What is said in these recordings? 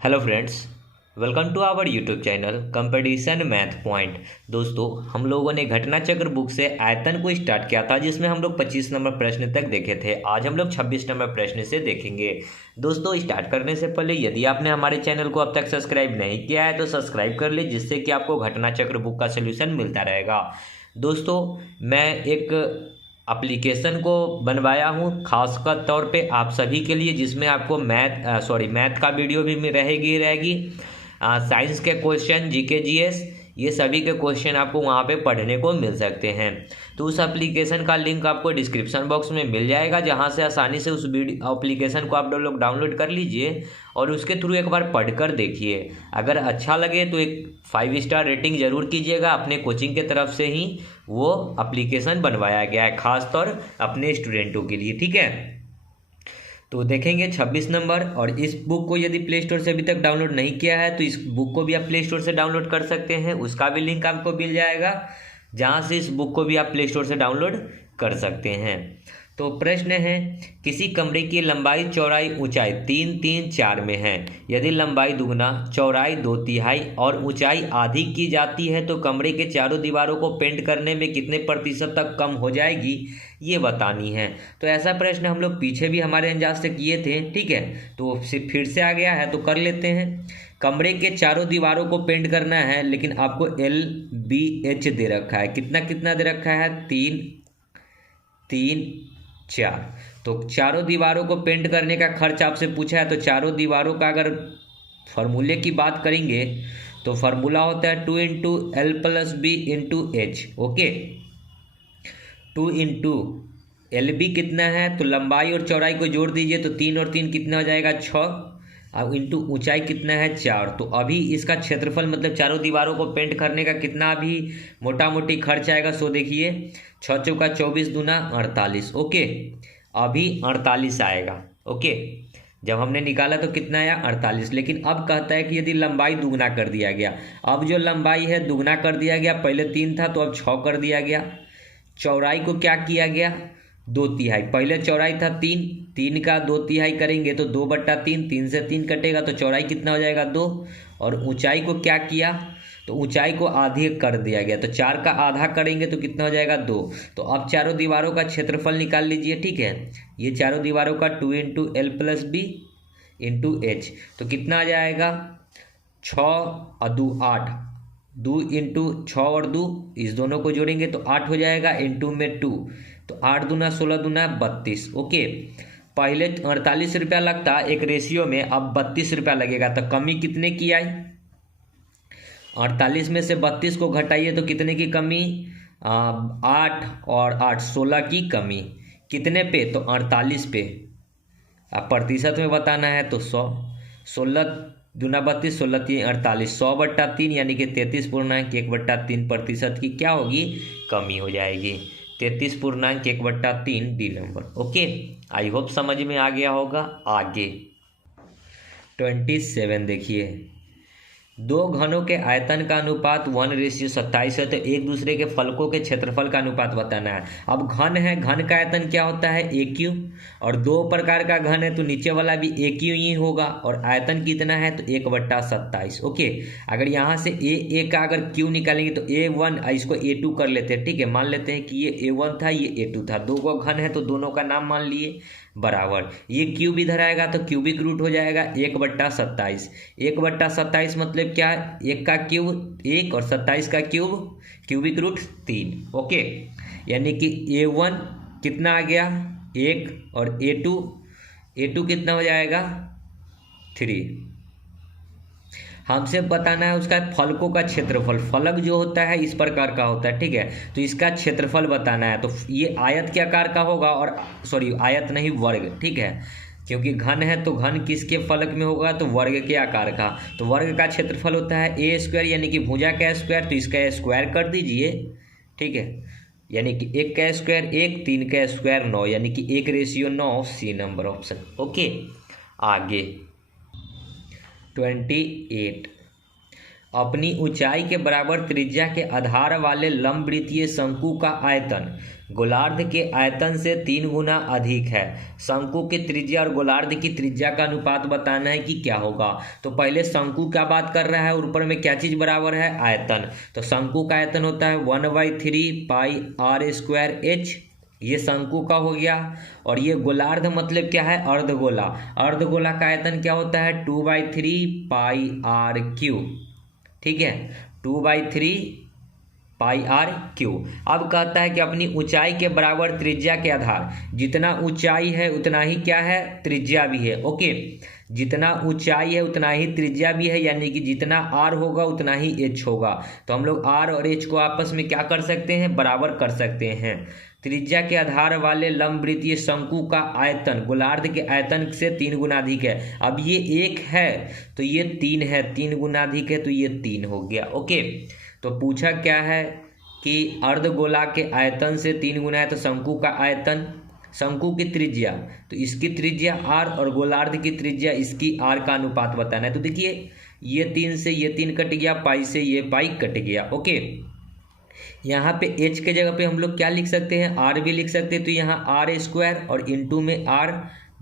Hello friends, welcome to our YouTube channel competition math point. दोस्तों, हम लोगों ने घटना चक्र बुक से आयतन को स्टार्ट किया था, जिसमें हम लोग 25 नंबर प्रश्न तक देखे थे। आज हम लोग 26 नंबर प्रश्न से देखेंगे। दोस्तों, स्टार्ट करने से पहले यदि आपने हमारे चैनल को अब तक सब्सक्राइब नहीं किया है तो सब्सक्राइब कर ले, जिससे कि आपको घटना चक्र बुक का सोल्यूशन मिलता रहेगा। दोस्तों, मैं एक एप्लीकेशन को बनवाया हूँ खासकर तौर पे आप सभी के लिए, जिसमें आपको मैथ का वीडियो भी रहेगी साइंस के क्वेश्चन, जीके जीएस, ये सभी के क्वेश्चन आपको वहाँ पे पढ़ने को मिल सकते हैं। तो उस एप्लीकेशन का लिंक आपको डिस्क्रिप्शन बॉक्स में मिल जाएगा, जहाँ से आसानी से उस वीडियो एप्लीकेशन को आप लोग डाउनलोड कर लीजिए और उसके थ्रू एक बार पढ़कर देखिए। अगर अच्छा लगे तो एक 5 स्टार रेटिंग ज़रूर कीजिएगा। अपने कोचिंग के तरफ से ही वो एप्लीकेशन बनवाया गया है, खासतौर अपने स्टूडेंटों के लिए, ठीक है। तो देखेंगे 26 नंबर। और इस बुक को यदि प्ले स्टोर से अभी तक डाउनलोड नहीं किया है तो इस बुक को भी आप प्ले स्टोर से डाउनलोड कर सकते हैं, उसका भी लिंक आपको मिल जाएगा, जहाँ से इस बुक को भी आप प्ले स्टोर से डाउनलोड कर सकते हैं। तो प्रश्न है, किसी कमरे की लंबाई, चौड़ाई, ऊंचाई 3 3 4 में है। यदि लंबाई दुगना, चौड़ाई 2/3 और ऊंचाई आधी की जाती है तो कमरे के चारों दीवारों को पेंट करने में कितने प्रतिशत तक कम हो जाएगी, ये बतानी है। तो ऐसा प्रश्न हम लोग पीछे भी हमारे अंदाज से किए थे, ठीक है। तो फिर से आ गया है तो कर लेते हैं। कमरे के चारों दीवारों को पेंट करना है, लेकिन आपको LBH दे रखा है। कितना कितना दे रखा है? 3 3 4। तो चारों दीवारों को पेंट करने का खर्च आपसे पूछा है, तो चारों दीवारों का अगर फॉर्मूले की बात करेंगे तो फार्मूला होता है 2 into L plus b into h. Okay, 2 into LB कितना है, तो लंबाई और चौड़ाई को जोड़ दीजिए तो 3 और 3 कितना हो जाएगा? 6। अब इंटू ऊंचाई कितना है? 4। तो अभी इसका क्षेत्रफल मतलब चारों दीवारों को पेंट करने का कितना अभी मोटा मोटी खर्च आएगा, सो देखिए 6 चौका 24 दूना 48। ओके, अभी 48 आएगा। ओके, जब हमने निकाला तो कितना आया? 48। लेकिन अब कहता है कि यदि लंबाई दुगना कर दिया गया, अब जो लंबाई है दुगना कर दिया गया, पहले 3 था तो अब 6 कर दिया गया। चौड़ाई को क्या किया गया? 2/3। पहले चौड़ाई था 3, 3 का 2/3 करेंगे तो 2/3, 3 से 3 कटेगा तो चौड़ाई कितना हो जाएगा? 2। और ऊंचाई को क्या किया? तो ऊंचाई को आधे कर दिया गया, तो 4 का आधा करेंगे तो कितना हो जाएगा? 2। तो अब चारों दीवारों का क्षेत्रफल निकाल लीजिए, ठीक है। ये चारों दीवारों का 2 into L plus b into h, तो कितना आ जाएगा? 6 और 2 8, 2 इंटू 6 और 2, इस दोनों को जोड़ेंगे तो 8 हो जाएगा, इंटू में 2, तो 8 दूना 16 दूना 32। ओके, पहले 48 रुपया लगता एक रेशियो में, अब 32 रुपया लगेगा। तो कमी कितने की आई? 48 में से 32 को घटाइए तो कितने की कमी? 8 और 8 16 की कमी। कितने पे? तो 48 पे। अब प्रतिशत में बताना है तो 100। 16 दूना 32, 16 3 48, 100/3 यानी कि 33.1/3% की क्या होगी? कमी हो जाएगी। 33.1/3 डी नंबर। ओके, आई होप समझ में आ गया होगा। आगे 27 देखिए, दो घनों के आयतन का अनुपात 1:27 है, तो एक दूसरे के फलकों के क्षेत्रफल का अनुपात बताना है। अब घन है, घन का आयतन क्या होता है? AQ। और 2 प्रकार का घन है तो नीचे वाला भी AQ ही होगा, और आयतन कितना है? तो 1/27। ओके, अगर यहाँ से A का अगर Q निकालेंगे तो A1, इसको A2 कर लेते हैं, ठीक है। मान लेते हैं कि ये A1 था, ये A2 था, 2 को घन है तो दोनों का नाम मान लिए बराबर। ये क्यूब इधर आएगा तो क्यूबिक रूट हो जाएगा 1/27। 1/27 मतलब क्या? 1 का क्यूब 1 और 27 का क्यूब, क्यूबिक रूट 3। ओके, यानी कि A1 कितना आ गया? 1, और A2 कितना हो जाएगा? 3। हमसे बताना है उसका फलकों का क्षेत्रफल। फलक जो होता है इस प्रकार का होता है, ठीक है। तो इसका क्षेत्रफल बताना है, तो ये आयत के आकार का होगा, और सॉरी आयत नहीं, वर्ग, ठीक है। क्योंकि घन है तो घन किसके फलक में होगा? तो वर्ग के आकार का। तो वर्ग का क्षेत्रफल होता है A² यानी कि भुजा का स्क्वायर, तो इसका स्क्वायर कर दीजिए, ठीक है। यानी कि 1 का स्क्वायर 1, 3 का स्क्वायर 9, यानी कि 1:9, C नंबर ऑप्शन। ओके, आगे 28, अपनी ऊंचाई के बराबर त्रिज्या के आधार वाले लंबवृत्तीय शंकु का आयतन गोलार्ध के आयतन से 3 गुना अधिक है। शंकु की त्रिज्या और गोलार्ध की त्रिज्या का अनुपात बताना है कि क्या होगा। तो पहले शंकु का बात कर रहा है और ऊपर में क्या चीज बराबर है, आयतन। तो शंकु का आयतन होता है 1/3 पाई आर स्क्वायर एच, ये शंकु का हो गया। और ये गोलार्ध मतलब क्या है, अर्धगोला। अर्धगोला का आयतन क्या होता है 2/3 पाई आर क्यू, ठीक है, 2/3 पाई आर क्यू। अब कहता है कि अपनी ऊंचाई के बराबर त्रिज्या के आधार, जितना ऊंचाई है उतना ही क्या है, त्रिज्या भी है। ओके, जितना ऊंचाई है उतना ही त्रिज्या भी है, यानी कि जितना आर होगा उतना ही एच होगा। तो हम लोग आर और एच को आपस में क्या कर सकते हैं, बराबर कर सकते हैं। त्रिज्या के आधार वाले लंबवृत्तीय शंकु का आयतन गोलार्ध के आयतन से 3 गुना अधिक है। अब ये 1 है तो ये 3 है, 3 गुना अधिक है तो ये 3 हो गया। ओके, तो पूछा क्या है कि अर्धगोला के आयतन से 3 गुना है, तो शंकु का आयतन, शंकु की त्रिज्या, तो इसकी त्रिज्या आर और गोलार्ध की त्रिज्या इसकी आर का अनुपात बताना है। तो देखिए ये 3 से ये 3 कट गया, पाई से ये पाई कट गया। ओके, यहाँ पे एच के जगह पे हम लोग क्या लिख सकते हैं, आर भी लिख सकते हैं। तो यहाँ आर स्क्वायर और इंटू में आर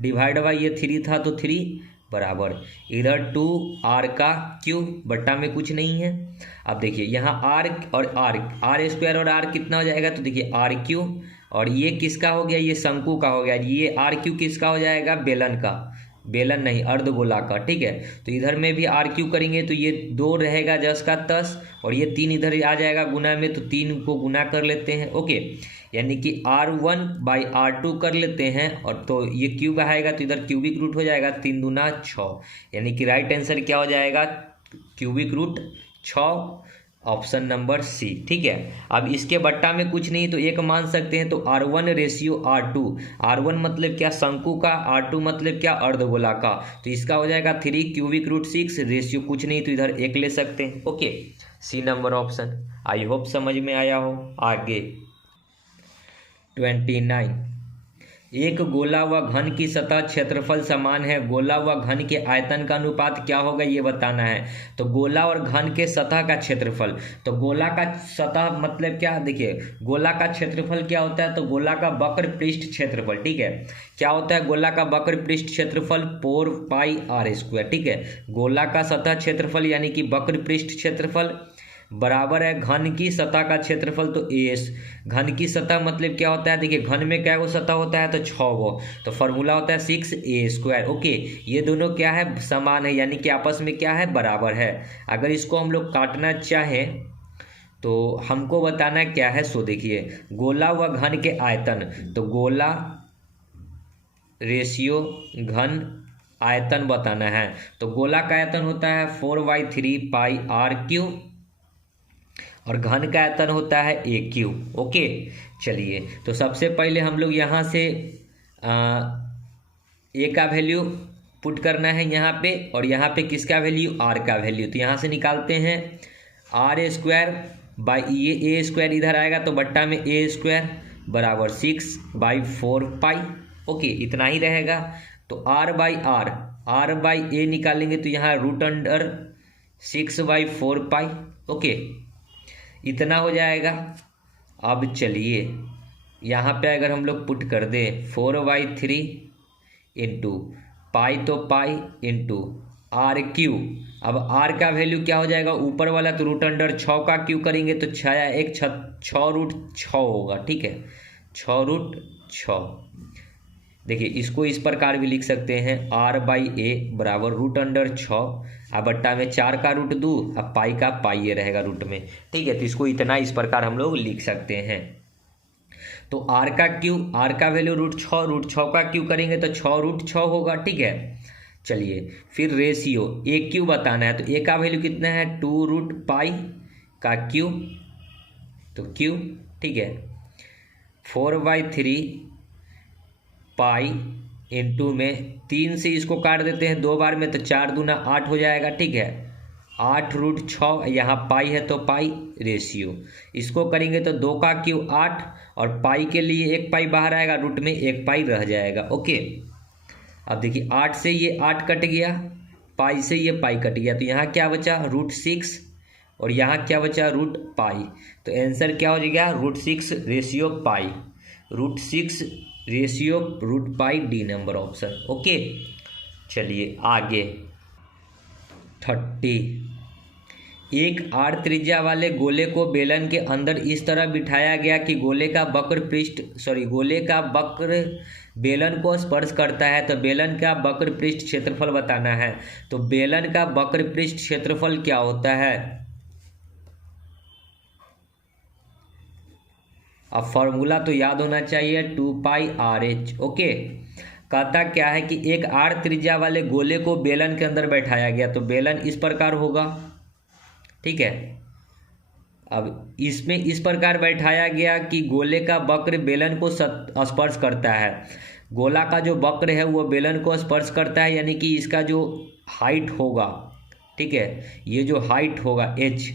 डिवाइड बाई ये 3 था तो 3 बराबर इधर 2 आर का क्यूब, बट्टा में कुछ नहीं है। अब देखिए यहाँ आर और आर स्क्वायर और आर कितना हो जाएगा, तो देखिए आर क्यूब, और ये किसका हो गया, ये शंकु का हो गया। ये आर क्यू किसका हो जाएगा, बेलन का, बेलन नहीं अर्धगोला का, ठीक है। तो इधर में भी आर क्यू करेंगे तो ये 2 रहेगा 10 का 10, और ये 3 इधर आ जाएगा गुना में, तो 3 को गुना कर लेते हैं। ओके, यानी कि R1/R2 कर लेते हैं, और तो ये क्यूब आएगा तो इधर क्यूबिक रूट हो जाएगा, 3 दूना 6, यानी कि राइट आंसर क्या हो जाएगा, cubic root 6, option number C, ठीक है। अब इसके बट्टा में कुछ नहीं तो एक मान सकते हैं, तो R1/R2, R1 मतलब क्या, शंकु का, R2 मतलब क्या, अर्धगोला का, तो इसका हो जाएगा 3 क्यूबिक रूट 6, रेशियो कुछ नहीं तो इधर 1 ले सकते हैं। Okay, C number option. I hope समझ में आया हो। आगे 29, एक गोला व घन की सतह क्षेत्रफल समान है, गोला व घन के आयतन का अनुपात क्या होगा ये बताना है। तो गोला और घन के सतह का क्षेत्रफल, तो गोला का सतह मतलब क्या, देखिए गोला का क्षेत्रफल क्या होता है, तो गोला का वक्र पृष्ठ क्षेत्रफल, ठीक है, क्या होता है गोला का वक्र पृष्ठ क्षेत्रफल 4 पाई आर स्क्वायर, ठीक है। गोला का सतह क्षेत्रफल यानी कि वक्र पृष्ठ क्षेत्रफल बराबर है घन की सतह का क्षेत्रफल, तो एस। घन की सतह मतलब क्या होता है, देखिए घन में क्या वो सतह होता है, तो 6 गो, तो फॉर्मूला होता है 6a²। ओके, ये दोनों क्या है, समान है, यानी कि आपस में क्या है, बराबर है। अगर इसको हम लोग काटना चाहें तो हमको बताना क्या है, सो देखिए गोला व घन के आयतन, तो गोला रेशियो घन आयतन बताना है। तो गोला का आयतन होता है 4/3 पाई आर क्यूब, और घन का आयतन होता है ए क्यूब। ओके, चलिए तो सबसे पहले हम लोग यहाँ से ए का वैल्यू पुट करना है यहाँ पे, और यहाँ पे किसका वैल्यू, आर का वैल्यू। तो यहाँ से निकालते हैं R² बाई ये ए स्क्वायर इधर आएगा तो बट्टा में A² बराबर 6/4 पाई। ओके, इतना ही रहेगा। तो R/A निकालेंगे तो यहाँ √6/4 पाई। ओके, इतना हो जाएगा। अब चलिए यहाँ पे अगर हम लोग पुट कर दें 4/3 इंटू पाई, तो पाई इंटू आर क्यू। अब आर का वैल्यू क्या हो जाएगा, ऊपर वाला तो √6 का क्यू करेंगे तो 6 होगा, ठीक है, 6√6। देखिए इसको इस प्रकार भी लिख सकते हैं R/A बराबर √6, अब बट्टा में 4 का √2, अब पाई का पाई ये रहेगा रूट में, ठीक है। तो इसको इतना इस प्रकार हम लोग लिख सकते हैं। तो आर का क्यू, आर का वैल्यू √6 का क्यू करेंगे तो 6√6 होगा, ठीक है। चलिए फिर रेशियो ए क्यू बताना है, तो ए का वैल्यू कितना है 2√पाई का क्यू, तो क्यू, ठीक है, 4/3 पाई इंटू में 3 से इसको काट देते हैं 2 बार में, तो 4 दूना 8 हो जाएगा, ठीक है, 8√6, यहाँ पाई है तो पाई, रेशियो इसको करेंगे तो 2 का क्यू 8, और पाई के लिए 1 पाई बाहर आएगा, रूट में 1 पाई रह जाएगा। ओके, अब देखिए 8 से ये 8 कट गया, पाई से ये पाई कट गया, तो यहाँ क्या बचा √6 और यहाँ क्या बचा रूट पाई, तो आंसर क्या हो जाएगा √6 ratio pi, √6 ratio root pi, D number option. Okay चलिए आगे 30। एक आर त्रिज्या वाले गोले को बेलन के अंदर इस तरह बिठाया गया कि गोले का वक्र बेलन को स्पर्श करता है, तो बेलन का वक्र पृष्ठ क्षेत्रफल बताना है। तो बेलन का वक्र पृष्ठ क्षेत्रफल क्या होता है, अब फॉर्मूला तो याद होना चाहिए 2πRh। ओके कहता क्या है कि एक आर त्रिज्या वाले गोले को बेलन के अंदर बैठाया गया, तो बेलन इस प्रकार होगा, ठीक है। अब इसमें इस प्रकार बैठाया गया कि गोले का वक्र बेलन को स्पर्श करता है, गोला का जो वक्र है वो बेलन को स्पर्श करता है, यानी कि इसका जो हाइट होगा, ठीक है, ये जो हाइट होगा h,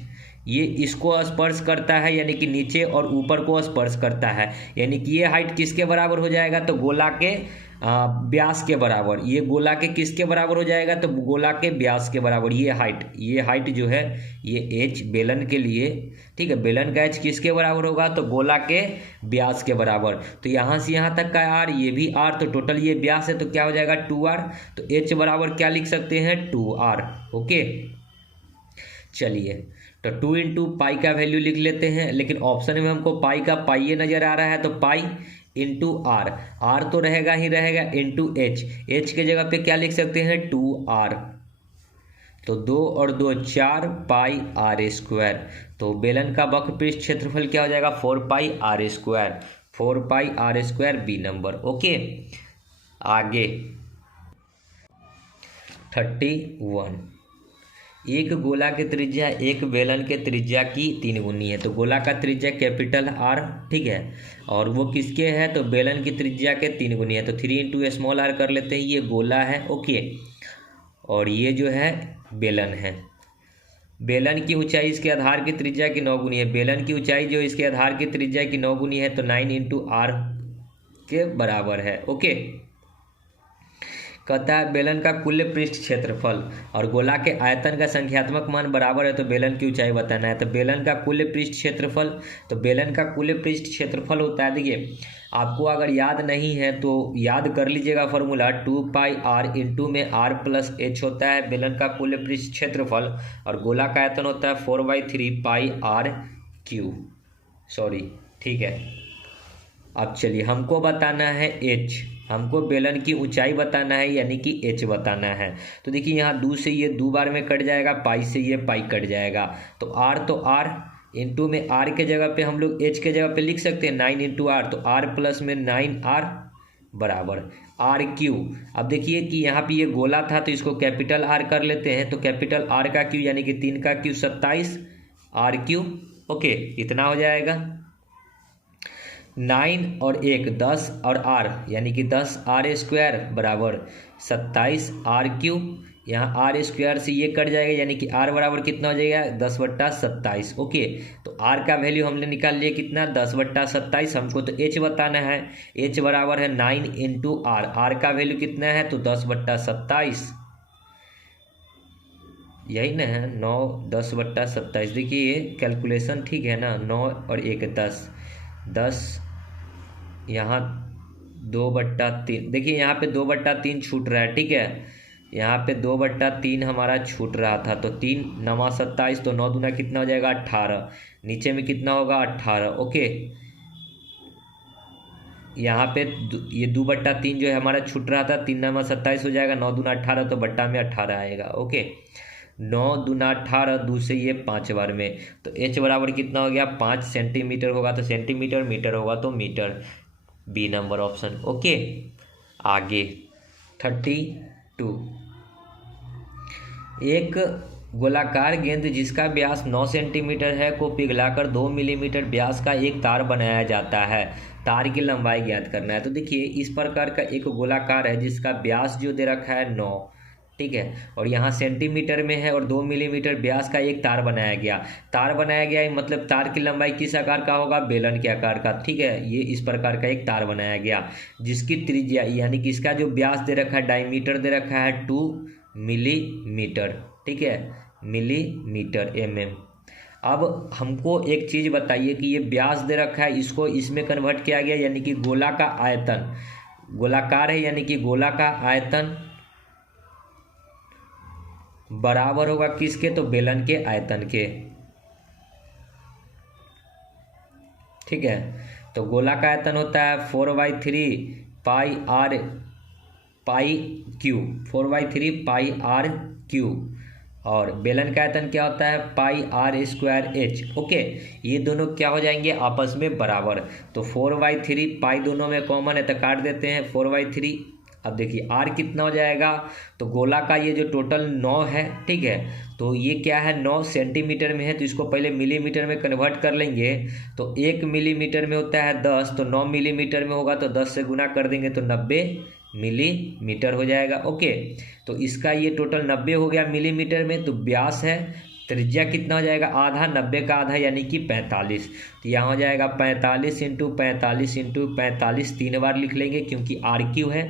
ये इसको स्पर्श करता है, यानी कि नीचे और ऊपर को स्पर्श करता है, यानी कि ये हाइट किसके बराबर हो जाएगा, तो गोला के व्यास के बराबर। ये गोला के किसके बराबर हो जाएगा, तो गोला के व्यास के बराबर। ये हाइट जो है ये h बेलन के लिए, ठीक है, बेलन का h किसके बराबर होगा, तो गोला के व्यास के बराबर। तो यहाँ से यहाँ तक का r, ये भी r, तो टोटल ये व्यास है, तो क्या हो जाएगा 2r। तो h बराबर क्या लिख सकते हैं 2r। ओके चलिए तो 2 इंटू पाई का वैल्यू लिख लेते हैं, लेकिन ऑप्शन में हमको पाई का पाई नज़र आ रहा है, तो पाई इंटू आर तो रहेगा ही रहेगा, इंटू एच के जगह पे क्या लिख सकते हैं 2r, तो 2 और 2 4 पाई r स्क्वायर। तो बेलन का वक्र पृष्ठ क्षेत्रफल क्या हो जाएगा 4 pi r square, 4 pi r square, B number. Okay आगे 31। एक गोला की त्रिज्या एक बेलन के त्रिज्या की 3 गुनी है, तो गोला का त्रिज्या कैपिटल R, ठीक है, और वो किसके है, तो बेलन की त्रिज्या के 3 गुनी है, तो 3 इंटू स्मॉल r कर लेते हैं, ये गोला है। ओके और ये जो है बेलन है, बेलन की ऊंचाई इसके आधार की त्रिज्या की 9 गुनी है, बेलन की ऊंचाई जो इसके आधार की त्रिज्या की 9 गुनी है, तो 9 इंटू r के बराबर है। ओके कहता है बेलन का कुल पृष्ठ क्षेत्रफल और गोला के आयतन का संख्यात्मक मान बराबर है, तो बेलन की ऊंचाई बताना है। तो बेलन का कुल पृष्ठ क्षेत्रफल, तो बेलन का कुल पृष्ठ क्षेत्रफल होता है, देखिए आपको अगर याद नहीं है तो याद कर लीजिएगा फॉर्मूला 2πr इंटू में r प्लस h होता है बेलन का कुल पृष्ठ क्षेत्रफल, और गोला का आयतन होता है 4/3 πr3, सॉरी, ठीक है। अब चलिए हमको बताना है h, हमको बेलन की ऊंचाई बताना है, यानी कि h बताना है। तो देखिए यहाँ 2 से ये 2 बार में कट जाएगा, पाई से ये पाई कट जाएगा, तो r इंटू में r के जगह पे हम लोग h के जगह पे लिख सकते हैं 9 इंटू r, तो r प्लस में 9r बराबर r3। अब देखिए कि यहाँ पे ये गोला था तो इसको कैपिटल R कर लेते हैं, तो कैपिटल R का क्यू यानी कि 3 का क्यू 27 r3। ओके इतना हो जाएगा, 9 और 1 10 और r यानी कि 10 r स्क्वायर बराबर 27 r3। यहाँ r स्क्वायर से ये कट जाएगा, यानी कि r बराबर कितना हो जाएगा 10/27। ओके तो r का वैल्यू हमने निकाल लिया कितना 10/27, हमको तो h बताना है, h बराबर है 9 इंटू r का वैल्यू कितना है तो 10/27, यही ना है 9 10/27। देखिए ये कैलकुलेशन ठीक है ना, 9 और 1 10, यहाँ 2/3, देखिए यहाँ पे 2/3 छूट रहा है, ठीक है, यहाँ पे 2/3 हमारा छूट रहा था, तो 3 9 27, तो 9 दूना कितना हो जाएगा 18, नीचे में कितना होगा 18। ओके यहाँ पे ये 2/3 जो है हमारा छूट रहा था, 3 9 27 हो जाएगा, 9 दूना 18, तो बट्टा में 18 आएगा। ओके 9 दूना 18, 2 से ये 5 बार में, तो h बराबर कितना हो गया 5 सेंटीमीटर होगा, तो सेंटीमीटर, मीटर होगा तो metre, B number option. Okay आगे 32। एक गोलाकार गेंद जिसका व्यास 9 सेंटीमीटर है को पिघलाकर 2 मिलीमीटर व्यास का एक तार बनाया जाता है, तार की लंबाई ज्ञात करना है। तो देखिए इस प्रकार का एक गोलाकार है जिसका व्यास जो दे रखा है 9, ठीक है, और यहाँ सेंटीमीटर में है और 2 मिलीमीटर व्यास का एक तार बनाया गया, तार बनाया गया मतलब तार की लंबाई किस आकार का होगा बेलन के आकार का, ठीक है। ये इस प्रकार का एक तार बनाया गया जिसकी त्रिज्या यानी कि इसका जो व्यास दे रखा है डायमीटर दे रखा है 2 मिलीमीटर, ठीक है, मिलीमीटर mm, अब हमको एक चीज़ बताइए कि ये व्यास दे रखा है, इसको इसमें कन्वर्ट किया गया, यानी कि गोला का आयतन, गोलाकार है यानी कि गोला का आयतन बराबर होगा किसके, तो बेलन के आयतन के। ठीक है, तो गोला का आयतन होता है 4/3 pi R pi cube, 4/3 pi R cube, और बेलन का आयतन क्या होता है pi are square H. Okay, ये दोनों क्या हो जाएंगे आपस में बराबर। तो 4/3 पाई दोनों में कॉमन है तो काट देते हैं 4/3। अब देखिए आर कितना हो जाएगा, तो गोला का ये जो टोटल 9 है, ठीक है, तो ये क्या है 9 सेंटीमीटर में है, तो इसको पहले मिलीमीटर में कन्वर्ट कर लेंगे। तो 1 मिलीमीटर में होता है 10, तो 9 मिलीमीटर में होगा तो 10 से गुना कर देंगे तो 90 मिलीमीटर हो जाएगा। ओके, तो इसका ये टोटल 90 हो गया मिलीमीटर में। तो व्यास है, त्रिज्या कितना हो जाएगा आधा, 90 का आधा यानी कि 45। तो यहाँ हो जाएगा 45 इंटू 45 इंटू 45, 3 बार लिख लेंगे क्योंकि आर क्यू है,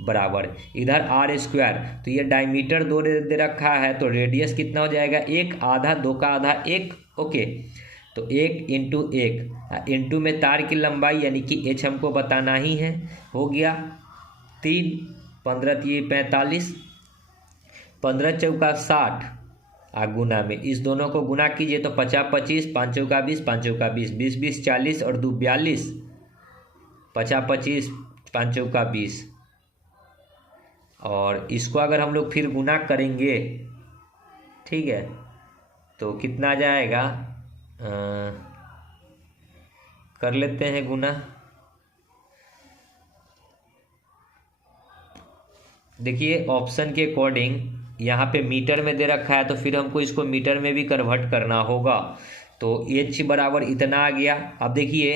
बराबर इधर आर स्क्वायर, तो ये डायमीटर 2 दे रखा है, तो रेडियस कितना हो जाएगा 1, आधा 2 का आधा 1। ओके, तो 1 इंटू 1 इंटू में तार की लंबाई यानी कि एच हमको बताना ही है, हो गया 3, 15 3 45, 15 चौका 60, गुना में इस दोनों को गुना कीजिए तो 50 25, 5 चौका 20, 5 चौका 20, 20 20 40 और 2 42, 50 25, 5 चौका 20, और इसको अगर हम लोग फिर गुना करेंगे, ठीक है, तो कितना जाएगा, कर लेते हैं गुना। देखिए ऑप्शन के अकॉर्डिंग यहाँ पे मीटर में दे रखा है, तो फिर हमको इसको मीटर में भी कन्वर्ट करना होगा। तो एच बराबर इतना आ गया। अब देखिए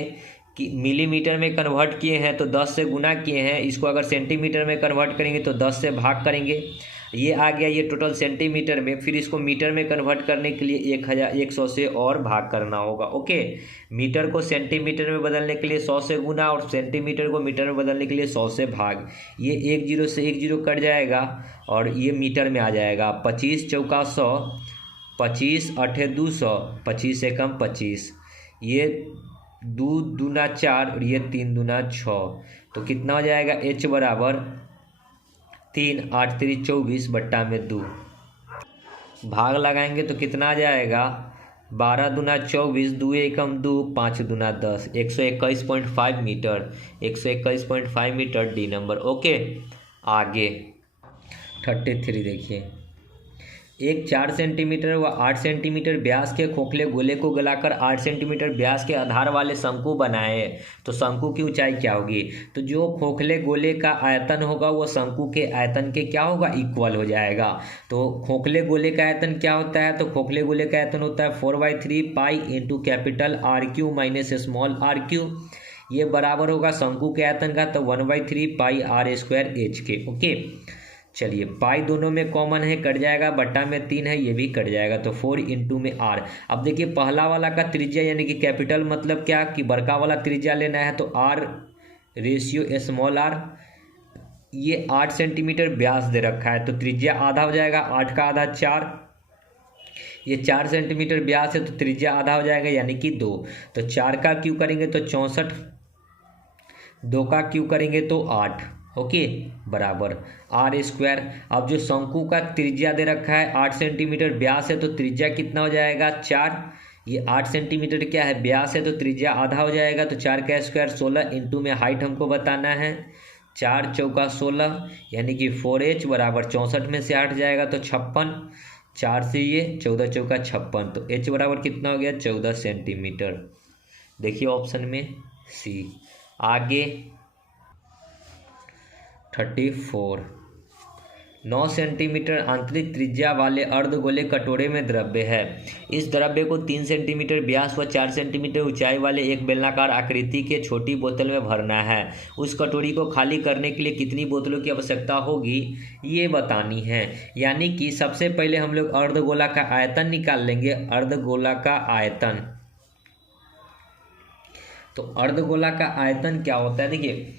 कि मिलीमीटर में कन्वर्ट किए हैं तो 10 से गुना किए हैं, इसको अगर सेंटीमीटर में कन्वर्ट करेंगे तो 10 से भाग करेंगे, ये आ गया ये टोटल सेंटीमीटर में। फिर इसको मीटर में कन्वर्ट करने के लिए 1100 से और भाग करना होगा। ओके, मीटर को सेंटीमीटर में बदलने के लिए 100 से गुना और सेंटीमीटर को मीटर में बदलने के लिए 100 से भाग। ये 1 0 से 1 0 कट जाएगा और ये मीटर में आ जाएगा। 25 चौका 100, 25 8 200, 25 से कम 25, ये 2 दूना 4 और ये 3 दूना 6, तो कितना हो जाएगा एच बराबर 3 8 3 24 बट्टा में 2, भाग लगाएंगे तो कितना आ जाएगा 12 दूना 24, 2 एकम 2, 5 दूना 10, 121.5 metre, 121.5 metre D number. Okay, आगे 33 देखिए, एक 4 सेंटीमीटर व 8 सेंटीमीटर व्यास के खोखले गोले को गलाकर 8 सेंटीमीटर व्यास के आधार वाले शंकु बनाए, तो शंकु की ऊंचाई क्या होगी। तो जो खोखले गोले का आयतन होगा वो शंकु के आयतन के क्या होगा इक्वल हो जाएगा। तो खोखले गोले का आयतन क्या होता है, तो खोखले गोले का आयतन होता है 4/3 pi into capital R cube minus small r cube, ये बराबर होगा शंकु के आयतन का तो 1/3 पाई आर स्क्वायर एच के। ओके, चलिए पाई दोनों में कॉमन है, कट जाएगा, बट्टा में 3 है, ये भी कट जाएगा, तो 4 इंटू में आर। अब देखिए पहला वाला का त्रिज्या यानी कि कैपिटल मतलब क्या कि बड़का वाला त्रिज्या लेना है, तो आर रेशियो स्मॉल आर, ये 8 सेंटीमीटर व्यास दे रखा है तो त्रिज्या आधा हो जाएगा, 8 का आधा 4, ये 4 सेंटीमीटर व्यास है तो त्रिज्या आधा हो जाएगा यानी कि 2, तो 4 का क्यू करेंगे तो 64, 2 का क्यू करेंगे तो 8। ओके, बराबर आर स्क्वायर। अब जो शंकु का त्रिज्या दे रखा है 8 सेंटीमीटर व्यास है तो त्रिज्या कितना हो जाएगा 4, ये 8 सेंटीमीटर क्या है व्यास है तो त्रिज्या आधा हो जाएगा, तो 4 का स्क्वायर 16 इंटू में हाइट हमको बताना है, 4 चौका 16 यानी कि 4h बराबर 64 में से 8 जाएगा तो 56, 4 से ये 14 चौका 56, तो h बराबर कितना हो गया 14 सेंटीमीटर। देखिए ऑप्शन में सी। आगे 34, 9 सेंटीमीटर आंतरिक त्रिज्या वाले अर्धगोले कटोरे में द्रव्य है। इस द्रव्य को 3 सेंटीमीटर व्यास व 4 सेंटीमीटर ऊंचाई वाले एक बेलनाकार आकृति के छोटी बोतल में भरना है। उस कटोरी को खाली करने के लिए कितनी बोतलों की आवश्यकता होगी ये बतानी है। यानी कि सबसे पहले हम लोग अर्धगोला का आयतन निकाल लेंगे, अर्धगोला का आयतन। तो अर्धगोला का आयतन क्या होता है, देखिए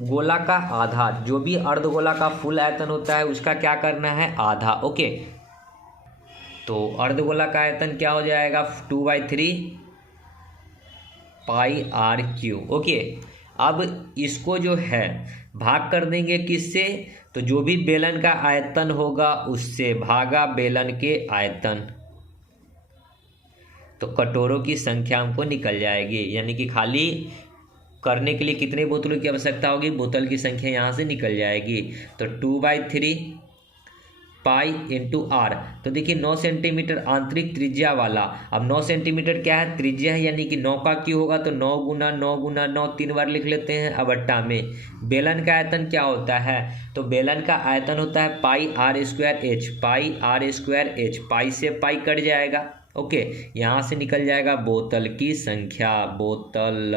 गोला का आधा, जो भी अर्धगोला का फुल आयतन होता है उसका क्या करना है आधा। ओके, तो अर्धगोला का आयतन क्या हो जाएगा 2/3 पाई आर क्यू। ओके, अब इसको जो है भाग कर देंगे किससे, तो जो भी बेलन का आयतन होगा उससे भागा बेलन के आयतन, तो कटोरों की संख्या हमको निकल जाएगी। यानी कि खाली करने के लिए कितने बोतलों की आवश्यकता होगी, बोतल की संख्या यहाँ से निकल जाएगी। तो 2/3 पाई इंटू आर। तो देखिए 9 सेंटीमीटर आंतरिक त्रिज्या वाला, अब 9 सेंटीमीटर क्या है, त्रिज्या है, यानी कि 9 का क्यू होगा तो 9 गुना 9 गुना 9 3 बार लिख लेते हैं। अब अट्टा में बेलन का आयतन क्या होता है, तो बेलन का आयतन होता है pi are square H, pi are square H, pi से पाई कट जाएगा। ओके, यहाँ से निकल जाएगा बोतल की संख्या, बोतल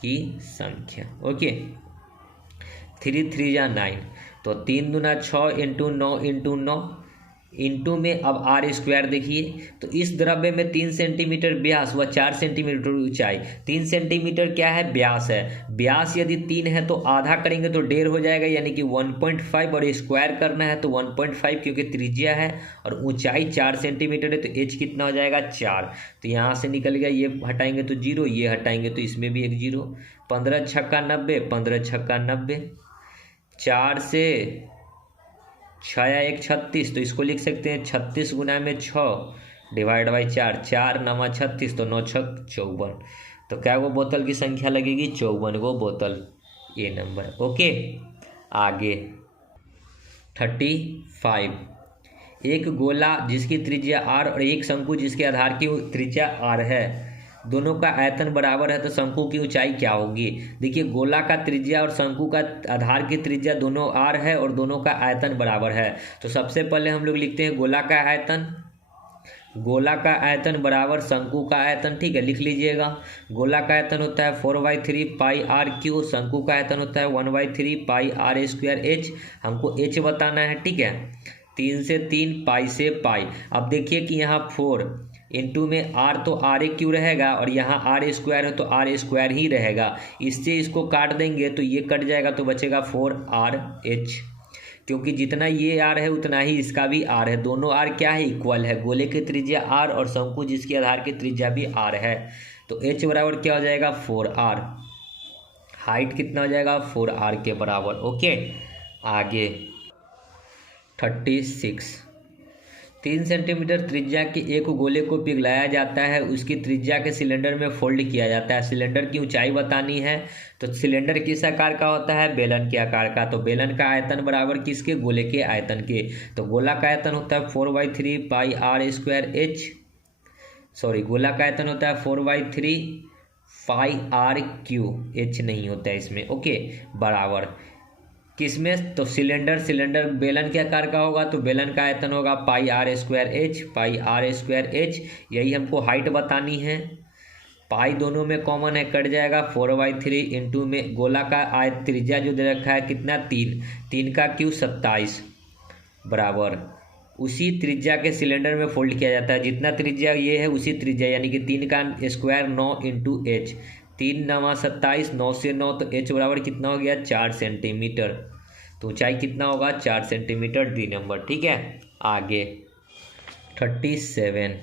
की संख्या। ओके, 3 3 जा 9, तो 3 दूना 6 इंटू 9 इंटू 9 इंटू में अब आर स्क्वायर। देखिए तो इस द्रव्य में 3 सेंटीमीटर व्यास व 4 सेंटीमीटर ऊंचाई, 3 सेंटीमीटर क्या है, व्यास है। व्यास यदि 3 है तो आधा करेंगे तो 1.5 हो जाएगा, यानी कि 1.5, और स्क्वायर करना है तो 1.5 क्योंकि त्रिज्या है, और ऊंचाई 4 सेंटीमीटर है तो एच कितना हो जाएगा 4। तो यहाँ से निकल गया, ये हटाएंगे तो 0, ये हटाएंगे तो इसमें भी एक 0। 15 छक्का 90, 15 छक्का 90, 4 से 6 या 1 36, तो इसको लिख सकते हैं 36 गुना में 6 डिवाइड बाई 4, 4 9 36, तो 9 6 54। तो क्या वो बोतल की संख्या लगेगी 54 गो बोतल, ये नंबर। ओके, आगे 35, एक गोला जिसकी त्रिज्या r और एक शंकु जिसके आधार की त्रिज्या r है, दोनों का आयतन बराबर है तो शंकु की ऊंचाई क्या होगी। देखिए गोला का त्रिज्या और शंकु का आधार की त्रिज्या दोनों r है और दोनों का आयतन बराबर है। तो सबसे पहले हम लोग लिखते हैं गोला का आयतन, गोला का आयतन बराबर शंकु का आयतन। ठीक है, लिख लीजिएगा। गोला का आयतन होता है 4/3 पाई आर क्यू, शंकु का आयतन होता है 1/3 पाई आर स्क्वायर एच। हमको एच बताना है। ठीक है, 3 से 3, पाई से पाई। अब देखिए कि यहाँ 4 इंटू में आर, तो आर ए क्यू रहेगा, और यहाँ आर स्क्वायर है तो आर स्क्वायर ही रहेगा। इससे इसको काट देंगे तो ये कट जाएगा, तो बचेगा 4RH, क्योंकि जितना ये आर है उतना ही इसका भी आर है। दोनों आर क्या है, इक्वल है। गोले की त्रिज्या आर और शंकु जिसके आधार की त्रिज्या भी आर है, तो एच बराबर क्या हो जाएगा 4R। हाइट कितना हो जाएगा 4R के बराबर। ओके, आगे 36, 3 सेंटीमीटर त्रिज्या के एक गोले को पिघलाया जाता है, उसकी त्रिज्या के सिलेंडर में फोल्ड किया जाता है। सिलेंडर की ऊंचाई बतानी है, तो सिलेंडर किस आकार का होता है, बेलन के आकार का। तो बेलन का आयतन बराबर किसके, गोले के आयतन के। तो गोला का आयतन होता है 4/3 pi are square H, sorry गोला का आयतन होता है 4/3 पाई आर क्यू, एच नहीं होता है इसमें। ओके, बराबर किसमें, तो सिलेंडर बेलन के आकार का होगा तो बेलन का आयतन होगा pi are square H, pi are square H. यही हमको हाइट बतानी है। पाई दोनों में कॉमन है, कट जाएगा। 4/3 इंटू में गोला का आयत त्रिज्या जो दे रखा है कितना 3, 3 का क्यू 27 बराबर उसी त्रिज्या के सिलेंडर में फोल्ड किया जाता है। जितना त्रिज्या ये है उसी त्रिज्या, यानी कि 3 का स्क्वायर 9 इंटू एच, 3 9 27, 9 से 9 तो एच बराबर कितना हो गया 4 सेंटीमीटर। तो ऊंचाई कितना होगा 4 सेंटीमीटर, डी नंबर। ठीक है, आगे 37,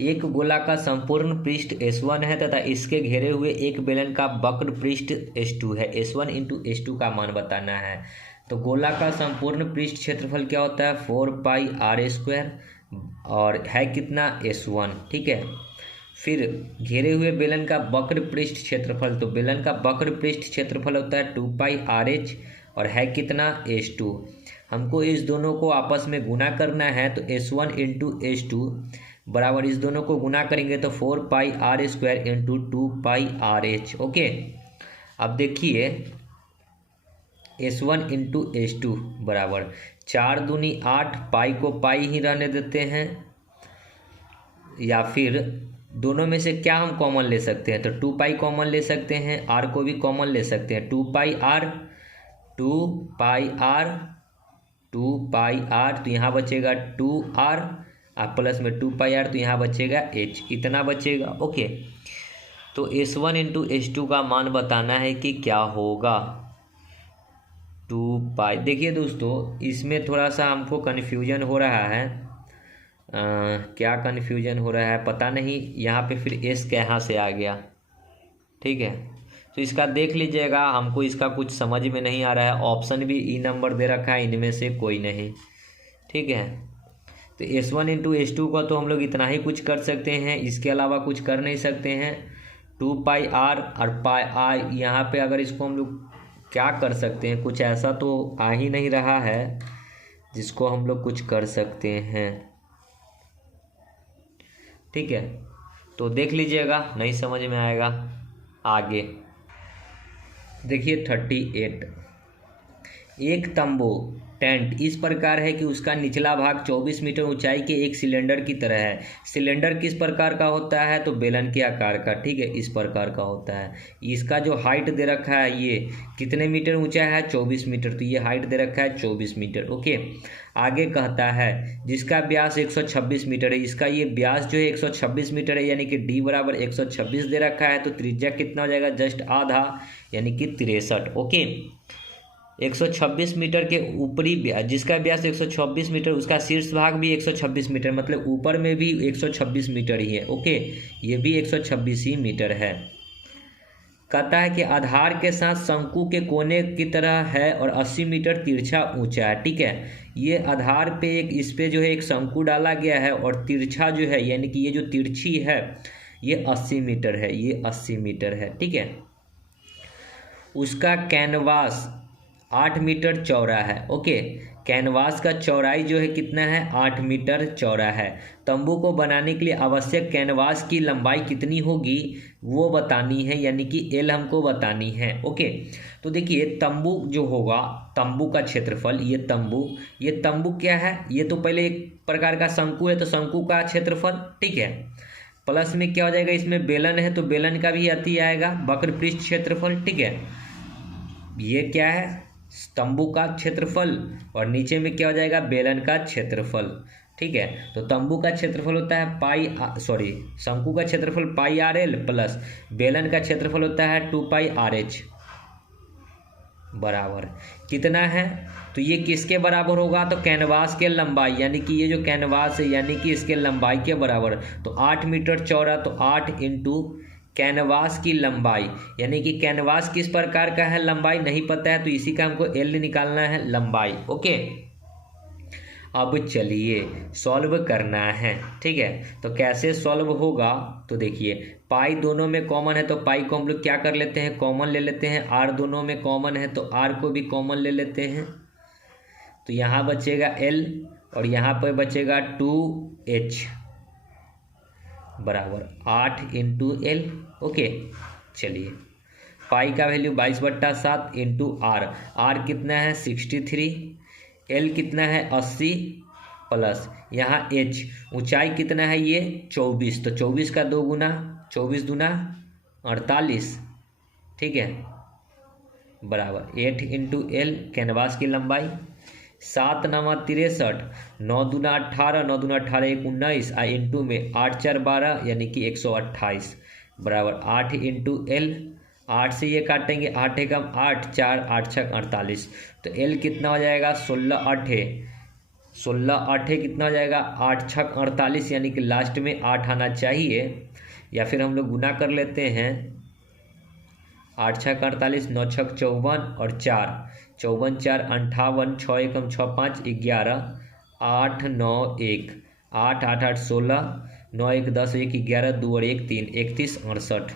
एक गोला का संपूर्ण पृष्ठ S1 है तथा इसके घेरे हुए एक बेलन का वक्र पृष्ठ S2 है। S1 इंटू S2 का मान बताना है। तो गोला का संपूर्ण पृष्ठ क्षेत्रफल क्या होता है 4 पाई आर स्क्वायर, और है कितना S1। ठीक है, फिर घेरे हुए बेलन का वक्र पृष्ठ क्षेत्रफल, तो बेलन का वक्र पृष्ठ क्षेत्रफल होता है 2 पाई RH, और है कितना S2। हमको इस दोनों को आपस में गुना करना है, तो S1 इंटू S2 बराबर इस दोनों को गुना करेंगे तो 4 pi are square into 2 pi RH। Okay, अब देखिए S1 इंटू S2 बराबर 4 दूनी 8, पाई को पाई ही रहने देते हैं, या फिर दोनों में से क्या हम कॉमन ले सकते हैं, तो 2 पाई कॉमन ले सकते हैं, आर को भी कॉमन ले सकते हैं। 2 pi R, 2 pi R, 2 pi R, तो यहाँ बचेगा 2R, और प्लस में 2 पाई आर, तो यहाँ बचेगा H, इतना बचेगा। ओके, तो S1 इंटू S2 का मान बताना है कि क्या होगा। 2 पाई। देखिए दोस्तों, इसमें थोड़ा सा हमको कन्फ्यूजन हो रहा है। क्या कन्फ्यूजन हो रहा है पता नहीं, यहाँ पे फिर एस कहाँ से आ गया। ठीक है, तो इसका देख लीजिएगा, हमको इसका कुछ समझ में नहीं आ रहा है। ऑप्शन भी ई नंबर दे रखा है, इनमें से कोई नहीं। ठीक है, तो S1 इंटू S2 का तो हम लोग इतना ही कुछ कर सकते हैं, इसके अलावा कुछ कर नहीं सकते हैं। 2 पाई r और पाई आई, यहाँ पे अगर इसको हम लोग क्या कर सकते हैं, कुछ ऐसा तो आ ही नहीं रहा है जिसको हम लोग कुछ कर सकते हैं। ठीक है, तो देख लीजिएगा, नहीं समझ में आएगा। आगे देखिए 38। एक तंबू टेंट इस प्रकार है कि उसका निचला भाग 24 मीटर ऊंचाई के एक सिलेंडर की तरह है। सिलेंडर किस प्रकार का होता है, तो बेलन के आकार का। ठीक है, इस प्रकार का होता है। इसका जो हाइट दे रखा है, ये कितने मीटर ऊंचा है, 24 मीटर। तो ये हाइट दे रखा है 24 मीटर। ओके, आगे कहता है जिसका व्यास 126 मीटर है। इसका ये व्यास जो है 126 मीटर है, यानी कि डी बराबर 126 दे रखा है। तो त्रिज्या कितना हो जाएगा, जस्ट आधा, यानी कि 63। ओके, 126 मीटर के ऊपरी व्यास, जिसका व्यास 126 मीटर, उसका शीर्ष भाग भी 126 मीटर, मतलब ऊपर में भी 126 मीटर ही है। ओके, ये भी 126 ही मीटर है। कहता है कि आधार के साथ शंकु के कोने की तरह है और 80 मीटर तिरछा ऊंचा है। ठीक है, ये आधार पे इस पे जो है एक शंकु डाला गया है और तिरछा जो है, यानी कि ये जो तिरछी है ये 80 मीटर है, ये 80 मीटर है। ठीक है, उसका कैनवास 8 मीटर चौड़ा है। ओके, कैनवास का चौड़ाई जो है कितना है, 8 मीटर चौड़ा है। तंबू को बनाने के लिए आवश्यक कैनवास की लंबाई कितनी होगी वो बतानी है, यानी कि एल हमको बतानी है। ओके, तो देखिए तंबू जो होगा, तंबू का क्षेत्रफल, ये तंबू क्या है, ये तो पहले एक प्रकार का शंकु है, तो शंकु का क्षेत्रफल। ठीक है, प्लस में क्या हो जाएगा, इसमें बेलन है तो बेलन का भी अति आएगा, वक्र पृष्ठ क्षेत्रफल। ठीक है, ये क्या है, तंबू का क्षेत्रफल, और नीचे में क्या हो जाएगा, बेलन का क्षेत्रफल। ठीक है, तो तंबू का क्षेत्रफल होता है शंकु का क्षेत्रफल पाई आर एल प्लस बेलन का क्षेत्रफल होता है 2 पाई आर एच बराबर कितना है, तो ये किसके बराबर होगा, तो कैनवास के लंबाई, यानी कि ये जो कैनवास है यानी कि इसके लंबाई के बराबर। तो 8 मीटर चौड़ा, तो 8 इंटू कैनवास की लंबाई, यानी कि कैनवास किस प्रकार का है, लंबाई नहीं पता है, तो इसी का हमको एल निकालना है, लंबाई। ओके, अब चलिए सॉल्व करना है। ठीक है, तो कैसे सॉल्व होगा, तो देखिए पाई दोनों में कॉमन है, तो पाई को हम लोग क्या कर लेते हैं, कॉमन ले लेते हैं। आर दोनों में कॉमन है, तो आर को भी कॉमन ले लेते हैं। तो यहाँ बचेगा एल और यहाँ पर बचेगा 2h बराबर 8 इंटू एल। ओके, चलिए पाई का वैल्यू 22/7 इंटू आर कितना है 63, एल कितना है 80 प्लस यहाँ एच ऊंचाई कितना है ये 24, तो 24 का 2 गुना 24 दूना 48। ठीक है, बराबर 8 इंटू एल कैनवास की लंबाई 7 9 63, 9 दूना 18, 9 दूना 18 1 19 इंटू में 8 4 12 यानी कि 128 बराबर 8 इंटू एल। 8 से ये काटेंगे 8 एकम 8 4 8 6 48, तो एल कितना हो जाएगा 16 8 कितना हो जाएगा 8 6 48, यानी कि लास्ट में 8 आना चाहिए, या फिर हम लोग गुना कर लेते हैं 8 6 48 9 6 54 और 4 54 4 58 6 एकम 6 5 11 8 9 1 8 8 8 16 9 1 10 1 11 2 और 1 3 31 68।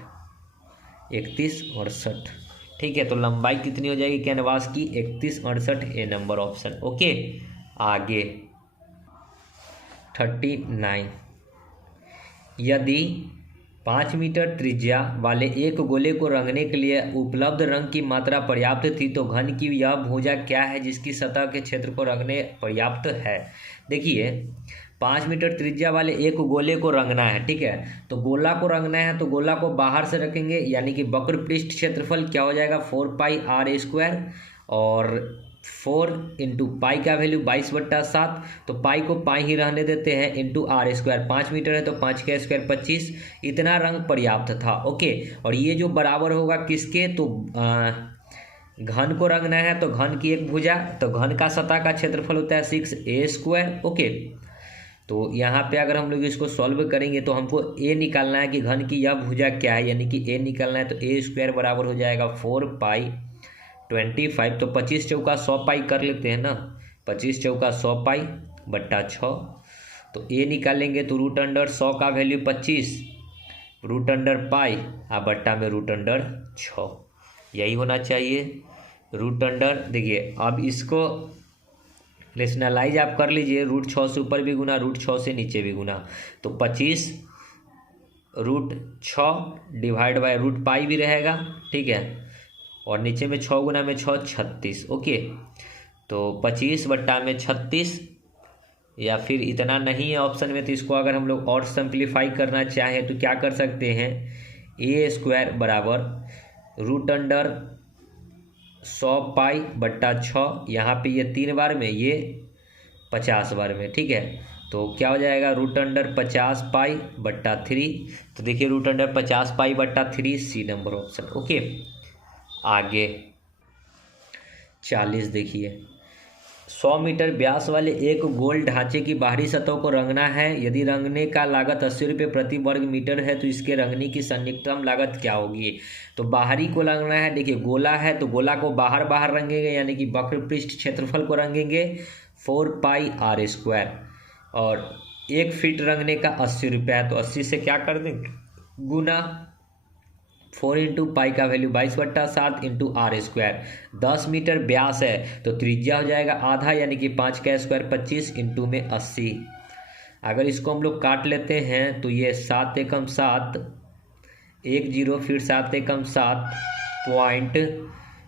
ठीक है, तो लंबाई कितनी हो जाएगी कैनवास की 31 68, ए नंबर ऑप्शन। ओके, आगे 39। यदि 5 मीटर त्रिज्या वाले एक गोले को रंगने के लिए उपलब्ध रंग की मात्रा पर्याप्त थी, तो घन की यह भुजा क्या है जिसकी सतह के क्षेत्र को रंगने पर्याप्त है। देखिए 5 मीटर त्रिज्या वाले एक गोले को रंगना है। ठीक है, तो गोला को रंगना है, तो गोला को बाहर से रखेंगे, यानी कि वक्र पृष्ठ क्षेत्रफल क्या हो जाएगा 4 पाई आर स्क्वायर, और 4 इंटू पाई का वैल्यू 22/7, तो पाई को पाई ही रहने देते हैं, इंटू आर स्क्वायर 5 मीटर है तो 5 का स्क्वायर 25, इतना रंग पर्याप्त था। ओके, और ये जो बराबर होगा किसके, तो घन को रंगना है तो घन की एक भुजा, तो घन का सतह का क्षेत्रफल होता है 6a²। ओके, तो यहाँ पे अगर हम लोग इसको सॉल्व करेंगे तो हमको a निकालना है कि घन की यह भुजा क्या है, यानी कि a निकालना है। तो a² बराबर हो जाएगा 4π/25। तो 25 चौका 100 पाई कर लेते हैं ना, 25 चौका 100 पाई बट्टा 6। तो a निकालेंगे तो √100 का वैल्यू 25, √पाई बट्टा में √6, यही होना चाहिए। देखिए अब इसको रेशनलाइज आप कर लीजिए, √6 से ऊपर भी गुना, √6 से नीचे भी गुना, तो 25 √6 डिवाइड बाय √पाई भी रहेगा, ठीक है, और नीचे में 6 गुना में 6 36। ओके, तो 25 बट्टा में 36, या फिर इतना नहीं है ऑप्शन में तो इसको अगर हम लोग और सिंप्लीफाई करना चाहें तो क्या कर सकते हैं, a² बराबर √100 पाई बट्टा 6, यहाँ पे ये 3 बार में, ये 50 बार में, ठीक है। तो क्या हो जाएगा √50 पाई बट्टा 3। तो देखिए √50 पाई बट्टा 3 सी नंबर ऑप्शन। ओके, आगे 40 देखिए, 100 मीटर व्यास वाले एक गोल ढांचे की बाहरी सतह को रंगना है। यदि रंगने का लागत 80 रुपये प्रति वर्ग मीटर है तो इसके रंगने की संयुक्तम लागत क्या होगी। तो बाहरी को रंगना है, देखिए गोला है तो गोला को बाहर बाहर रंगेंगे, यानी कि वक्र पृष्ठ क्षेत्रफल को रंगेंगे 4πr², और 1 फीट रंगने का 80 रुपये है, तो 80 से क्या कर देंगे गुना, 4 × पाई का वैल्यू 22/7 × r²। 10 मीटर व्यास है तो त्रिज्या हो जाएगा आधा, यानी कि 5 का स्क्वायर 25 × में 80। अगर इसको हम लोग काट लेते हैं तो ये 7 एकम 7 1 0, फिर 7 एकम 7 पॉइंट,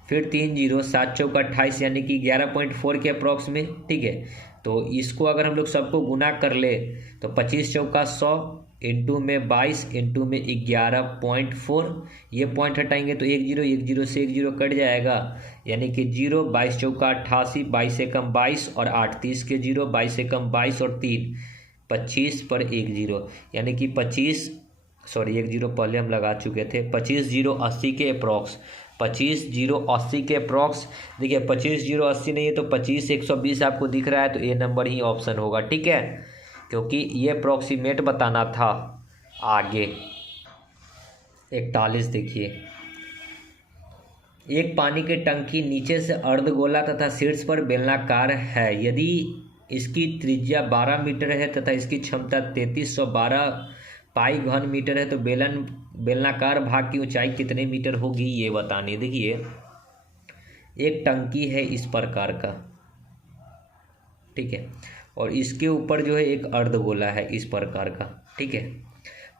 फिर 3 0, 7 चौका 28, यानी कि 11.4 के अप्रॉक्स में, ठीक है। तो इसको अगर हम लोग सबको गुना कर ले तो 25 चौका 100 इंटू में 22 इंटू में 11.4, ये पॉइंट हटाएंगे तो 1 0, 1 0 से 1 0 कट जाएगा, यानी कि 0, 22 चौका 88, 22 एकम 22 और 8 30 के 0, 22 एकम 22 और 3 25 पर 1 0, यानी कि 25 सॉरी 1 0 पहले हम लगा चुके थे, 25 0 80 के अप्रॉक्स, 25 0 80 के अप्रॉक्स। देखिए 25 0 80 नहीं है तो 25 120 आपको दिख रहा है, तो ये नंबर ही ऑप्शन होगा, ठीक है, क्योंकि ये अप्रॉक्सीमेट बताना था। आगे 41 देखिए, एक पानी की टंकी नीचे से अर्धगोला तथा शीर्ष पर बेलनाकार है। यदि इसकी त्रिज्या 12 मीटर है तथा इसकी क्षमता 3312 पाई घन मीटर है तो बेलनाकार भाग की ऊंचाई कितने मीटर होगी ये बतानी। देखिए एक टंकी है इस प्रकार का, ठीक है, और इसके ऊपर जो है एक अर्धगोला है इस प्रकार का, ठीक है।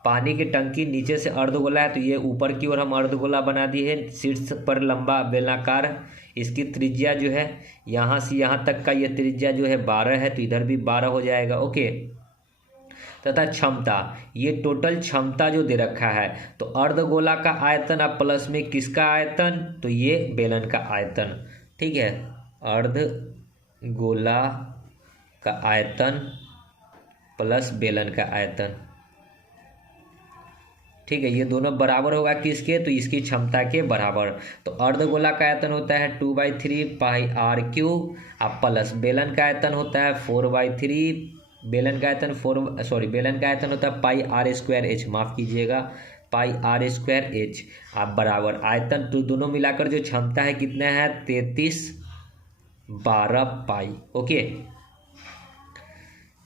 पानी की टंकी नीचे से अर्धगोला है तो ये ऊपर की ओर हम अर्धगोला बना दिए है, शीर्ष पर लंबा बेलनाकार, इसकी त्रिज्या जो है यहाँ से यहाँ तक का ये त्रिज्या जो है 12 है तो इधर भी 12 हो जाएगा। ओके, तथा क्षमता, ये टोटल क्षमता जो दे रखा है तो अर्धगोला का आयतन अब प्लस में किसका आयतन, तो ये बेलन का आयतन, ठीक है, अर्धगोला का आयतन प्लस बेलन का आयतन, ठीक है, ये दोनों बराबर होगा किसके, तो इसकी क्षमता के बराबर। तो अर्धगोला का आयतन होता है 2/3 πr³ अब प्लस बेलन का आयतन होता है 4/3, बेलन का आयतन बेलन का आयतन होता है πr²h, माफ़ कीजिएगा πr²h अब बराबर आयतन, तो दोनों मिलाकर जो क्षमता है कितना है 3312 पाई। ओके,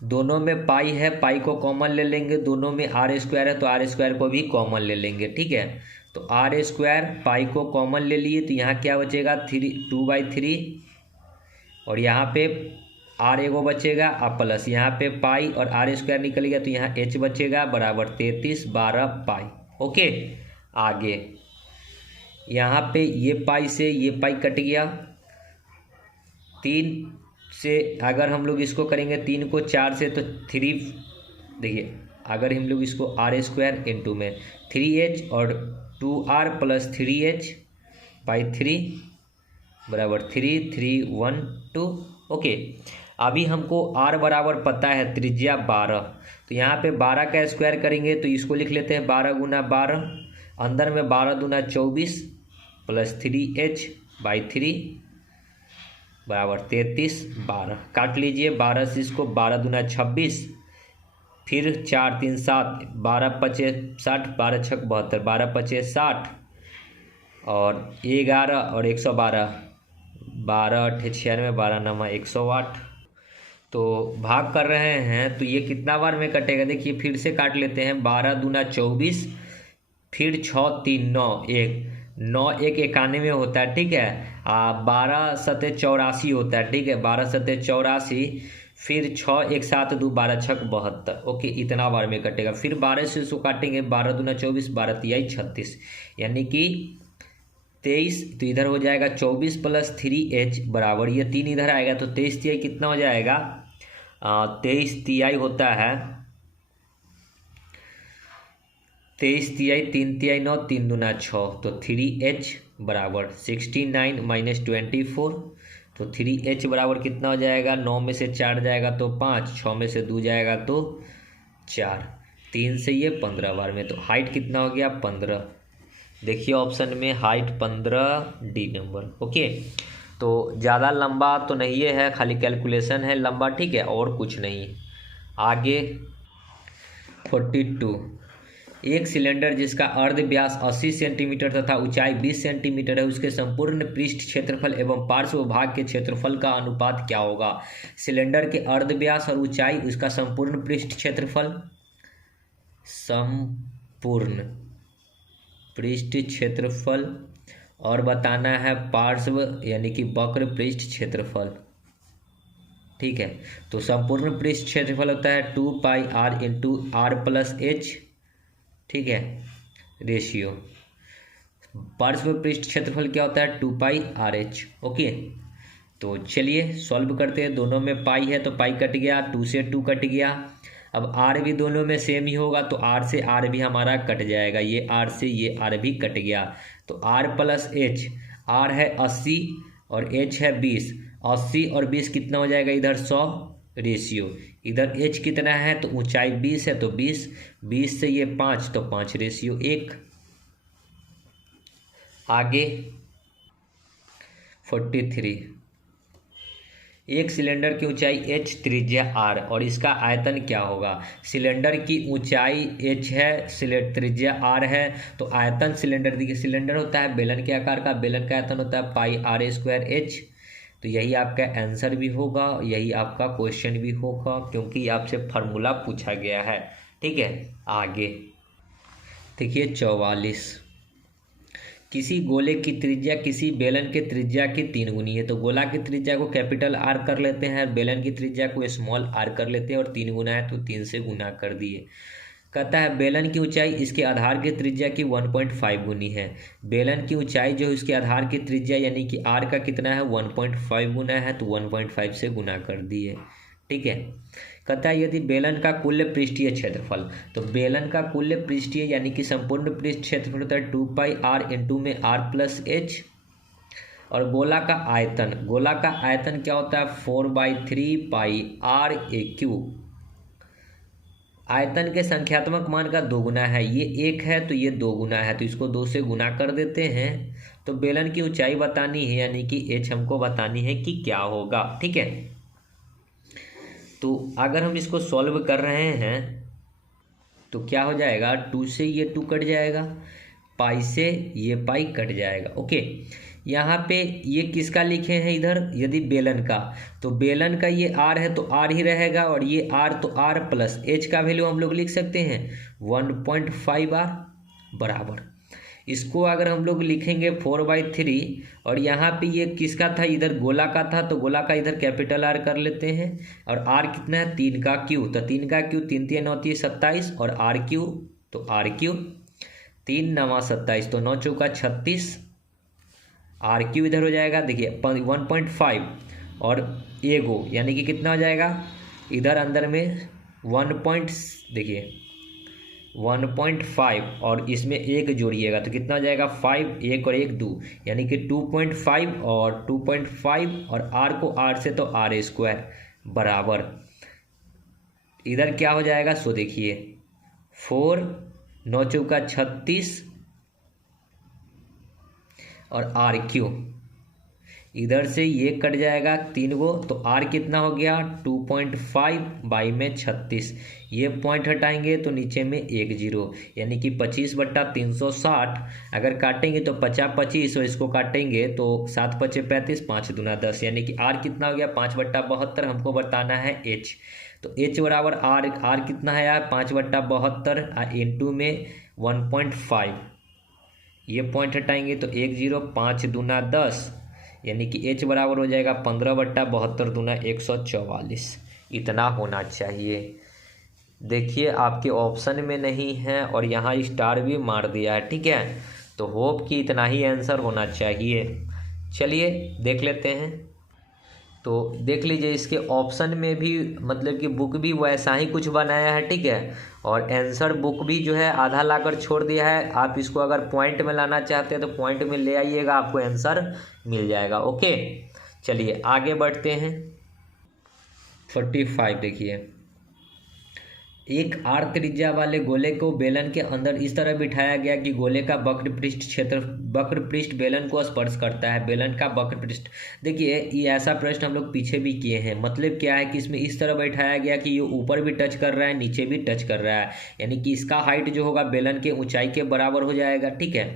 दोनों में पाई है, पाई को कॉमन ले लेंगे, दोनों में r² है तो r² को भी कॉमन ले लेंगे, ठीक है। तो r² पाई को कॉमन ले लिए तो यहाँ क्या बचेगा 2/3 और यहाँ पे r एगो बचेगा अब प्लस यहाँ पे पाई और r² निकल गया तो यहाँ h बचेगा बराबर 3312 पाई। ओके, आगे यहाँ पे ये पाई से ये पाई कट गया, 3 से अगर हम लोग इसको करेंगे 3 को 4 से तो 3, देखिए अगर हम लोग इसको r² इंटू में 3h और 2r प्लस 3h/3 बराबर 3 3 1 2। ओके, अभी हमको r बराबर पता है त्रिज्या 12, तो यहाँ पे 12 का स्क्वायर करेंगे तो इसको लिख लेते हैं 12 × 12, अंदर में 12 दूना 24 प्लस 3h बाई 3 बराबर 33, 12 काट लीजिए। 12 से इसको 12 दूना 26, फिर 4 3 7, 12 पचे 60, 12 छक 72, 12 पचे 60 और 11 और 112, 12 अट्ठे 96, 12 नमा 108। तो भाग कर रहे हैं तो ये कितना बार में कटेगा, देखिए फिर से काट लेते हैं। 12 दूना 24, फिर 6 3 9 1, 9 1 91 होता है, ठीक है। 12 सते 84 होता है, ठीक है। 12 सते 84, फिर 6 1 7 2, 12 छक 72। ओके, इतना बार में कटेगा। फिर 12 से इसको काटेंगे। 12 दूना 24, 12 तिहाई 36, यानी कि 23। तो इधर हो जाएगा 24 + 3h बराबर, ये 3 इधर आएगा तो 23 तिहाई कितना हो जाएगा, 23 तिहाई होता है 23 तिहाई 3 तिहाई 9, 3 दूना 6, तो 3h बराबर 69 - 24। तो 3h बराबर कितना हो जाएगा, 9 में से 4 जाएगा तो 5, 6 में से 2 जाएगा तो 4, 3 से ये 15 बार में। तो हाइट कितना हो गया, 15। देखिए ऑप्शन में हाइट 15, डी नंबर। ओके, तो ज़्यादा लंबा तो नहीं है, खाली कैलकुलेशन है लंबा, ठीक है, और कुछ नहीं। आगे 42, एक सिलेंडर जिसका अर्ध व्यास 80 सेंटीमीटर तथा ऊंचाई 20 सेंटीमीटर है, उसके संपूर्ण पृष्ठ क्षेत्रफल एवं पार्श्व भाग के क्षेत्रफल का अनुपात क्या होगा। सिलेंडर के अर्ध व्यास और ऊंचाई, उसका संपूर्ण पृष्ठ क्षेत्रफल, संपूर्ण पृष्ठ क्षेत्रफल, और बताना है पार्श्व यानी कि वक्र पृष्ठ क्षेत्रफल, ठीक है। तो संपूर्ण पृष्ठ क्षेत्रफल होता है 2πr × r+h, ठीक है, रेशियो। पार्श्व पृष्ठ क्षेत्रफल क्या होता है, 2πrh। ओके, तो चलिए सॉल्व करते हैं। दोनों में पाई है तो पाई कट गया, 2 से 2 कट गया। अब r भी दोनों में सेम ही होगा तो r से r भी हमारा कट जाएगा, ये r से ये r भी कट गया। तो r + h, r है 80 और h है 20, 80 और 20 कितना हो जाएगा, इधर 100 रेशियो, इधर h कितना है तो ऊंचाई 20 है तो 20, 20 से ये 5 तो 5 रेशियो 1। आगे 43, एक सिलेंडर की ऊंचाई h, त्रिज्या r और इसका आयतन क्या होगा। सिलेंडर की ऊंचाई h है, त्रिज्या r है, तो आयतन सिलेंडर, देखिए सिलेंडर होता है बेलन के आकार का, बेलन का आयतन होता है πr²h। तो यही आपका आंसर भी होगा, यही आपका क्वेश्चन भी होगा, क्योंकि आपसे फार्मूला पूछा गया है, ठीक है। आगे देखिए 44, किसी गोले की त्रिज्या किसी बेलन के त्रिज्या की 3 गुनी है। तो गोला की त्रिज्या को कैपिटल R कर लेते हैं, बेलन की त्रिज्या को स्मॉल r कर लेते हैं, और 3 गुना है तो 3 से गुना कर दिए। कहता है बेलन की ऊंचाई इसके आधार की त्रिज्या की 1.5 गुनी है। बेलन की ऊंचाई जो है इसके आधार की त्रिज्या यानी कि r का कितना है, 1.5 गुना है, तो 1.5 से गुना कर दिए, ठीक है। कहता है यदि बेलन का कुल पृष्ठीय क्षेत्रफल, तो बेलन का कुल पृष्ठीय यानी कि संपूर्ण पृष्ठ क्षेत्रफल होता है 2πr × में r+h, और गोला का आयतन, गोला का आयतन क्या होता है 4/3πr²। आयतन के संख्यात्मक मान का 2 गुना है, ये 1 है तो ये 2 गुना है, तो इसको 2 से गुना कर देते हैं। तो बेलन की ऊंचाई बतानी है यानी कि h हमको बतानी है कि क्या होगा, ठीक है। तो अगर हम इसको सॉल्व कर रहे हैं तो क्या हो जाएगा, 2 से ये 2 कट जाएगा, पाई से ये पाई कट जाएगा। ओके, यहाँ पे ये किसका लिखे हैं इधर, यदि बेलन का, तो बेलन का ये r है तो r ही रहेगा, और ये r तो r + h का वैल्यू हम लोग लिख सकते हैं 1.5r बराबर। इसको अगर हम लोग लिखेंगे 4/3, और यहाँ पे ये किसका था, इधर गोला का था, तो गोला का इधर कैपिटल R कर लेते हैं, और R कितना है 3 का क्यू, तो 3 का क्यू 3 3 9 27, और R क्यू तो R क्यू 3 9 27, तो 9 चौका 36, R क्यू इधर हो जाएगा, देखिए 1.5 और एगो यानी कि कितना हो जाएगा, इधर अंदर में देखिए 1.5 और इसमें 1 जोड़िएगा तो कितना हो जाएगा 5, 1 और 1 2, यानी कि 2.5 और 2.5, और r को r से तो r² बराबर, इधर क्या हो जाएगा, सो देखिए 4 9 चौका 36 और r क्यू इधर से ये कट जाएगा 3 गो, तो आर कितना हो गया 2.5 बाई में 36। ये पॉइंट हटाएंगे तो नीचे में 1 0, यानी कि 25/360। अगर काटेंगे तो 50 25 और इसको काटेंगे तो 7 5 35, 5 दूना 10, यानी कि आर कितना हो गया 5/72। हमको बताना है एच, तो एच बराबर आर कितना है यार 5/72 इंटू में 1.5। ये पॉइंट हटाएंगे तो 1 0, 5 दूना 10, यानी कि एच बराबर हो जाएगा 15/72 दूना 144। इतना होना चाहिए। देखिए आपके ऑप्शन में नहीं है और यहाँ स्टार भी मार दिया है, ठीक है। तो होप कि इतना ही आंसर होना चाहिए। चलिए देख लेते हैं। तो देख लीजिए इसके ऑप्शन में भी मतलब कि बुक भी वैसा ही कुछ बनाया है, ठीक है। और आंसर बुक भी जो है आधा लाकर छोड़ दिया है। आप इसको अगर पॉइंट में लाना चाहते हैं तो पॉइंट में ले आइएगा, आपको आंसर मिल जाएगा। ओके चलिए आगे बढ़ते हैं। 45 देखिए, एक आर त्रिज्या वाले गोले को बेलन के अंदर इस तरह बिठाया गया कि गोले का वक्र पृष्ठ बेलन को स्पर्श करता है। बेलन का वक्र पृष्ठ, देखिए ये ऐसा प्रश्न हम लोग पीछे भी किए हैं। मतलब क्या है कि इसमें इस तरह बैठाया गया कि ये ऊपर भी टच कर रहा है, नीचे भी टच कर रहा है, यानी कि इसका हाइट जो होगा बेलन के ऊंचाई के बराबर हो जाएगा, ठीक है।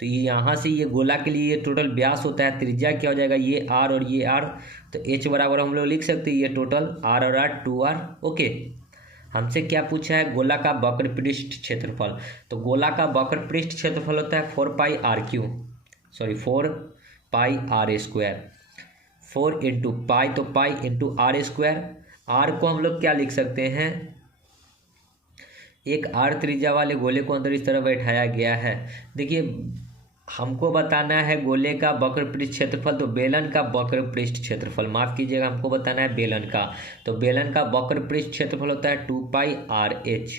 तो ये यहाँ से ये गोला के लिए ये टोटल व्यास होता है, त्रिज्या क्या हो जाएगा ये आर और ये आर, तो एच बराबर हम लोग लिख सकते हैं ये टोटल आर और आर 2r। ओके, हमसे क्या पूछा है, गोला का वक्र पृष्ठ क्षेत्रफल। तो गोला का वक्र पृष्ठ क्षेत्रफल होता है 4 pi are square. 4 into pi, तो pi into r square. R को हम लोग क्या लिख सकते हैं, एक आर त्रिज्या वाले गोले को अंदर इस तरह बैठाया गया है। देखिए हमको बताना है गोले का वक्र पृष्ठ क्षेत्रफल, तो बेलन का वक्र पृष्ठ क्षेत्रफल, माफ कीजिएगा हमको बताना है बेलन का। तो बेलन का वक्र पृष्ठ क्षेत्रफल होता है 2 pi R H.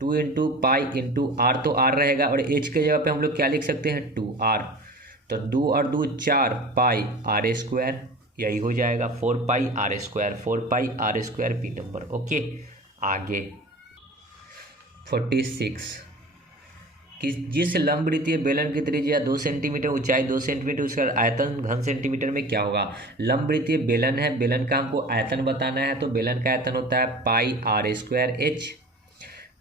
2 into pi into R, तो आर रहेगा और एच के जगह पे हम लोग क्या लिख सकते हैं 2r। तो 2 और 2 4 पाई आर स्क्वायर, यही हो जाएगा 4 pi are square. 4 pi are square B number. Okay आगे 46, कि जिस लंबवृत्तीय बेलन की त्रिज्या 2 सेंटीमीटर, ऊंचाई 2 सेंटीमीटर, उसका आयतन घन सेंटीमीटर में क्या होगा। लंबवृत्तीय बेलन है, बेलन का हमको आयतन बताना है, तो बेलन का आयतन होता है पाई आर स्क्वायर एच।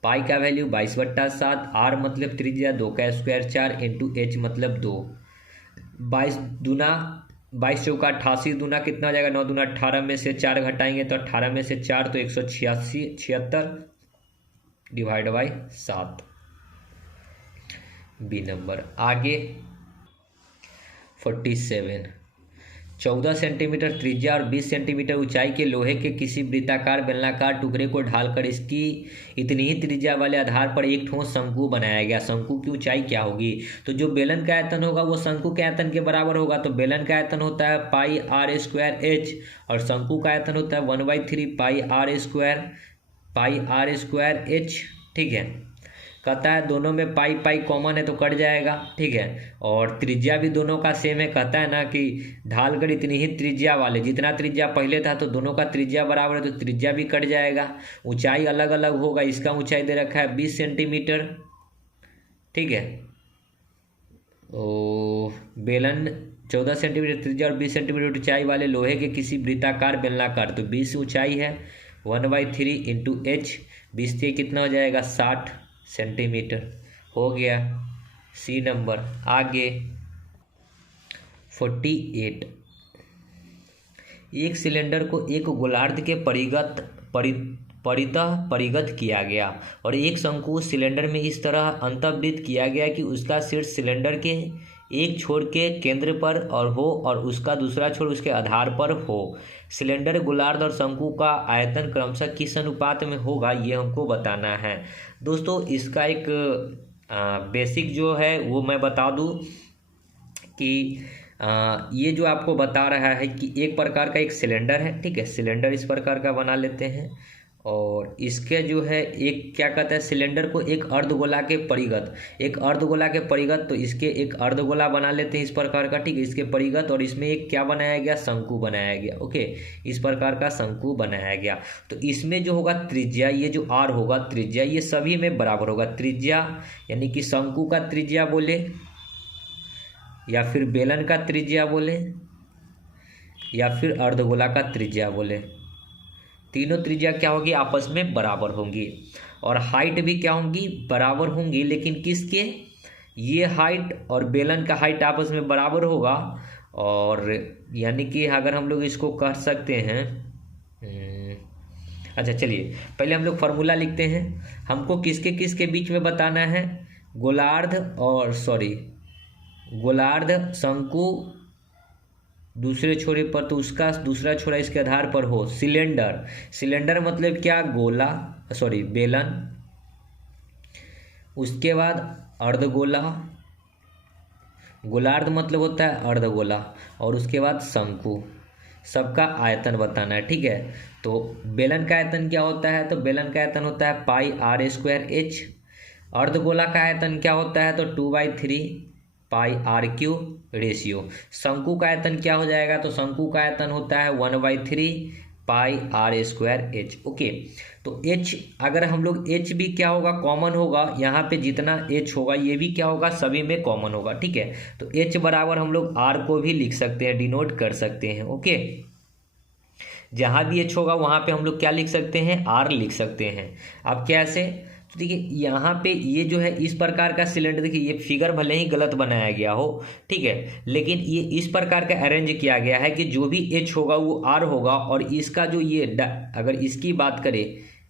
पाई का वैल्यू 22/7, आर मतलब त्रिज्या 2 का स्क्वायर 4 इंटू एच मतलब 2। 22 दूना 22 चौका 88, दूना कितना हो जाएगा 9 दूना 18, में से 4 घटाएंगे तो 18 में से 4 तो 176 डिवाइड बाई 7 बी नंबर। आगे 47, 14 सेंटीमीटर त्रिज्या और 20 सेंटीमीटर ऊंचाई के लोहे के किसी वृत्ताकार बेलनाकार टुकड़े को ढालकर इसकी इतनी ही त्रिज्या वाले आधार पर एक ठोस शंकु बनाया गया। शंकु की ऊंचाई क्या होगी, तो जो बेलन का आयतन होगा वो शंकु के आयतन के बराबर होगा। तो बेलन का आयतन होता है पाई आर स्क्वायर एच और शंकु का आयतन होता है 1/3 पाई आर स्क्वायर एच, ठीक है। कहता है दोनों में पाई पाई कॉमन है तो कट जाएगा, ठीक है। और त्रिज्या भी दोनों का सेम है, कहता है ना कि ढालकर इतनी ही त्रिज्या वाले, जितना त्रिज्या पहले था तो दोनों का त्रिज्या बराबर है तो त्रिज्या भी कट जाएगा। ऊंचाई अलग अलग होगा, इसका ऊंचाई दे रखा है 20 सेंटीमीटर, ठीक है। तो बेलन 14 सेंटीमीटर त्रिज्या और 20 सेंटीमीटर ऊंचाई वाले लोहे के किसी वृत्ताकार बेलनाकार, तो 20 ऊंचाई है 1/3 इंटू एच, 20 से कितना हो जाएगा 60 सेंटीमीटर, हो गया सी नंबर। आगे 48, एक सिलेंडर को एक गोलार्ध के परितः किया गया और एक शंकु सिलेंडर में इस तरह अंतर्वृत्त किया गया कि उसका शीर्ष सिलेंडर के एक छोर के केंद्र पर और उसका दूसरा छोर उसके आधार पर हो। सिलेंडर, गोलार्ध और शंकु का आयतन क्रमशः किस अनुपात में होगा, ये हमको बताना है। दोस्तों इसका एक बेसिक जो है वो मैं बता दूं कि ये जो आपको बता रहा है कि एक प्रकार का एक सिलेंडर है, ठीक है। सिलेंडर इस प्रकार का बना लेते हैं और इसके जो है एक क्या कहता है, सिलेंडर को एक अर्धगोला के परिगत, तो इसके एक अर्धगोला बना लेते हैं इस प्रकार का, ठीक है। इसके परिगत और इसमें एक क्या बनाया गया, शंकु बनाया गया, ओके। इस प्रकार का शंकु बनाया गया। तो इसमें जो होगा त्रिज्या, ये जो आर होगा त्रिज्या, ये सभी में बराबर होगा। त्रिज्या यानी कि शंकु का त्रिज्या बोले या फिर बेलन का त्रिज्या बोले या फिर अर्धगोला का त्रिज्या बोले, तीनों त्रिज्या क्या होगी, आपस में बराबर होंगी और हाइट भी क्या होंगी, बराबर होंगी। लेकिन किसके, ये हाइट और बेलन का हाइट आपस में बराबर होगा। और यानी कि अगर हम लोग इसको कह सकते हैं, अच्छा चलिए पहले हम लोग फार्मूला लिखते हैं। हमको किसके किसके बीच में बताना है, गोलार्ध और गोलार्ध शंकु दूसरे छोरे पर, तो उसका दूसरा छोरा इसके आधार पर हो सिलेंडर मतलब क्या, गोला बेलन, उसके बाद अर्धगोला, गोलार्ध मतलब होता है अर्धगोला, और उसके बाद शंकु, सबका आयतन बताना है। ठीक है, तो बेलन का आयतन क्या होता है, तो बेलन का आयतन होता है पाई आर स्क्वायर एच। अर्धगोला का आयतन क्या होता है, तो 2/3 पाई आर क्यू रेशियो। शंकु का आयतन क्या हो जाएगा, तो शंकु का आयतन होता है 1/3 pi are square H. Okay, तो एच अगर हम लोग एच भी क्या होगा, कॉमन होगा, यहाँ पे जितना एच होगा ये भी क्या होगा, सभी में कॉमन होगा। ठीक है, तो एच बराबर हम लोग आर को भी लिख सकते हैं, डिनोट कर सकते हैं। ओके, जहाँ भी एच होगा वहाँ पे हम लोग क्या लिख सकते हैं, आर लिख सकते हैं। अब कैसे, तो देखिए यहाँ पे ये जो है इस प्रकार का सिलेंडर, देखिए ये फिगर भले ही गलत बनाया गया हो, ठीक है, लेकिन ये इस प्रकार का अरेंज किया गया है कि जो भी एच होगा वो आर होगा, और इसका जो ये अगर इसकी बात करें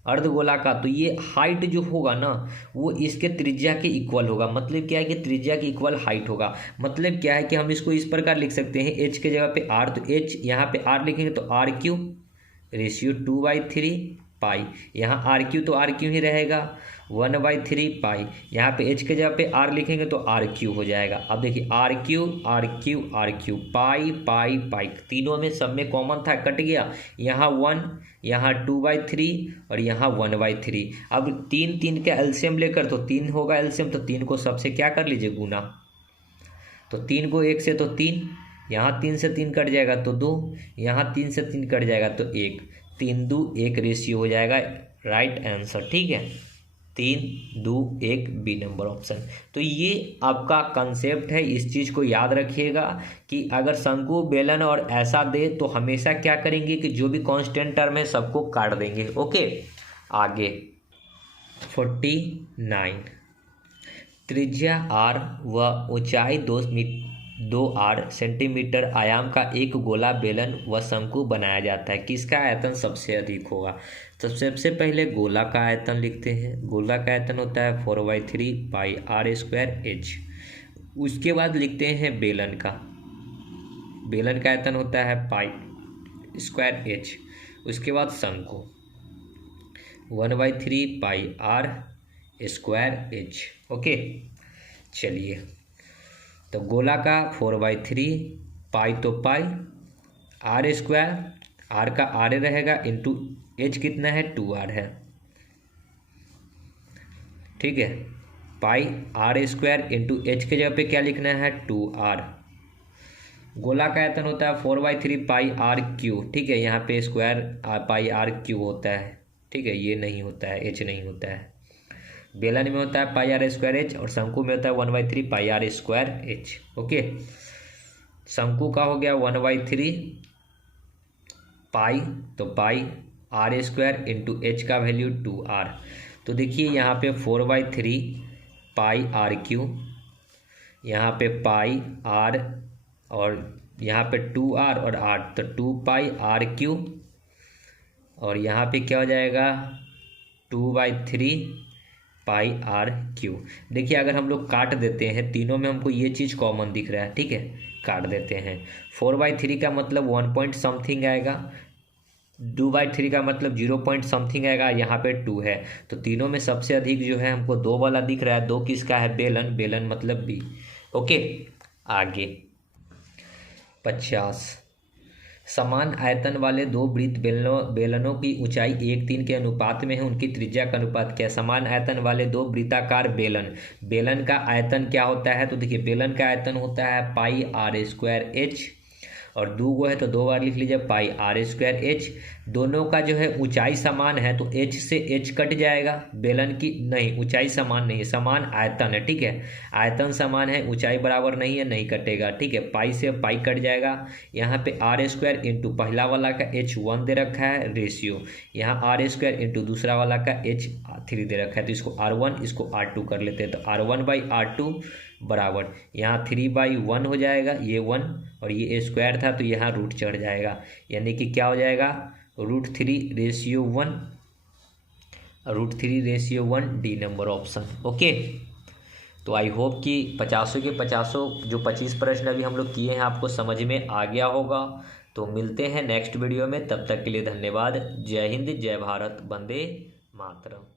अर्धगोला का, तो ये हाइट जो होगा ना वो इसके त्रिज्या के इक्वल होगा। मतलब क्या है कि त्रिज्या के इक्वल हाइट होगा। मतलब क्या है कि हम इसको इस प्रकार लिख सकते हैं, एच के जगह पे आर, तो एच यहाँ पे आर लिखेंगे तो आर क्यू रेशियो 2/3 पाई, यहाँ आर क्यू तो आर क्यू ही रहेगा, 1/3 पाई, यहाँ पे एच के जगह पे आर लिखेंगे तो आर क्यू हो जाएगा। अब देखिए R cube R cube R cube, pi pi pi, तीनों में सब में कॉमन था, कट गया, यहाँ 1, यहाँ 2/3 और यहाँ 1/3। अब 3 का एलसीएम लेकर, तो 3 होगा एलसीएम, तो 3 को सबसे क्या कर लीजिए, गुना, तो 3 को 1 से तो 3, यहाँ 3 से 3 कट जाएगा तो 2, यहाँ 3 से 3 कट जाएगा तो 1, 3 2 1 रेशियो हो जाएगा, राइट आंसर। ठीक है, 3 2 1 बी नंबर ऑप्शन। तो ये आपका कंसेप्ट है, इस चीज़ को याद रखिएगा कि अगर शंकु बेलन और ऐसा दे तो हमेशा क्या करेंगे कि जो भी कांस्टेंट टर्म है सबको काट देंगे। ओके, आगे 49, त्रिज्या आर व ऊंचाई 2 सेंटीमीटर आयाम का एक गोला बेलन व शंकु बनाया जाता है, किसका आयतन सबसे अधिक होगा। तो सबसे पहले गोला का आयतन लिखते हैं। गोला का आयतन होता है 4/3 पाई आर स्क्वायर एच। उसके बाद लिखते हैं बेलन का, बेलन का आयतन होता है पाई स्क्वायर एच। उसके बाद शंकु 1/3 pi are square H. Okay, चलिए, तो गोला का 4/3 पाई, तो पाई आर स्क्वायर, आर का आर रहेगा, इंटू एच कितना है 2r है। ठीक है, pi are square into H के जगह पे क्या लिखना है 2r। गोला का आयतन होता है 4/3 पाई आर क्यू। ठीक है, यहाँ पे स्क्वायर पाई आर क्यू होता है। ठीक है, ये नहीं होता है, एच नहीं होता है। बेलन में होता है पाई आर स्क्वायर एच और शंकु में होता है 1/3 pi are square H. Okay, शंकु का हो गया 1/3 पाई, तो पाई आर स्क्वायर इंटू एच का वैल्यू 2r। तो देखिए यहाँ पे 4/3 पाई आर क्यू, यहाँ पे पाई आर और यहाँ पे 2r और r, तो 2 पाई आर क्यू, और यहाँ पे क्या हो जाएगा 2/3 पाई आर क्यू। देखिए अगर हम लोग काट देते हैं, तीनों में हमको ये चीज़ कॉमन दिख रहा है। ठीक है, काट देते हैं। 4/3 का मतलब 1 पॉइंट समथिंग आएगा, 2/3 का मतलब 0 पॉइंट समथिंग आएगा, यहाँ पे 2 है। तो तीनों में सबसे अधिक जो है हमको 2 वाला दिख रहा है। 2 किसका है, बेलन, बेलन मतलब बी। ओके, आगे 50, समान आयतन वाले 2 वृत्त बेलनों की ऊंचाई 1:3 के अनुपात में है, उनकी त्रिज्या का अनुपात क्या है। समान आयतन वाले 2 वृत्ताकार बेलन का आयतन क्या होता है, तो देखिए बेलन का आयतन होता है पाई आर स्क्वायर एच, और 2 गो है तो 2 बार लिख लीजिए पाई आर स्क्वायर एच। दोनों का जो है ऊंचाई समान है तो एच से एच कट जाएगा। बेलन की नहीं, ऊंचाई समान नहीं है, समान आयतन है, ठीक है। आयतन समान है, ऊंचाई बराबर नहीं है, नहीं कटेगा, ठीक है। पाई से पाई कट जाएगा। यहाँ पे आर स्क्वायर इंटू पहला वाला का H1 दे रखा है रेशियो, यहाँ आर स्क्वायर इंटू दूसरा वाला का H3 दे रखा है, तो इसको R1 इसको R2 कर लेते हैं। तो R1/R2 बराबर यहाँ 3/1 हो जाएगा, ये 1 और ये स्क्वायर था तो यहाँ रूट चढ़ जाएगा, यानी कि क्या हो जाएगा √3/1, √3/1 डी नंबर ऑप्शन। ओके, तो आई होप कि 50 के 50 जो 25 प्रश्न अभी हम लोग किए हैं आपको समझ में आ गया होगा। तो मिलते हैं नेक्स्ट वीडियो में, तब तक के लिए धन्यवाद। जय हिंद, जय भारत, वंदे मातरम।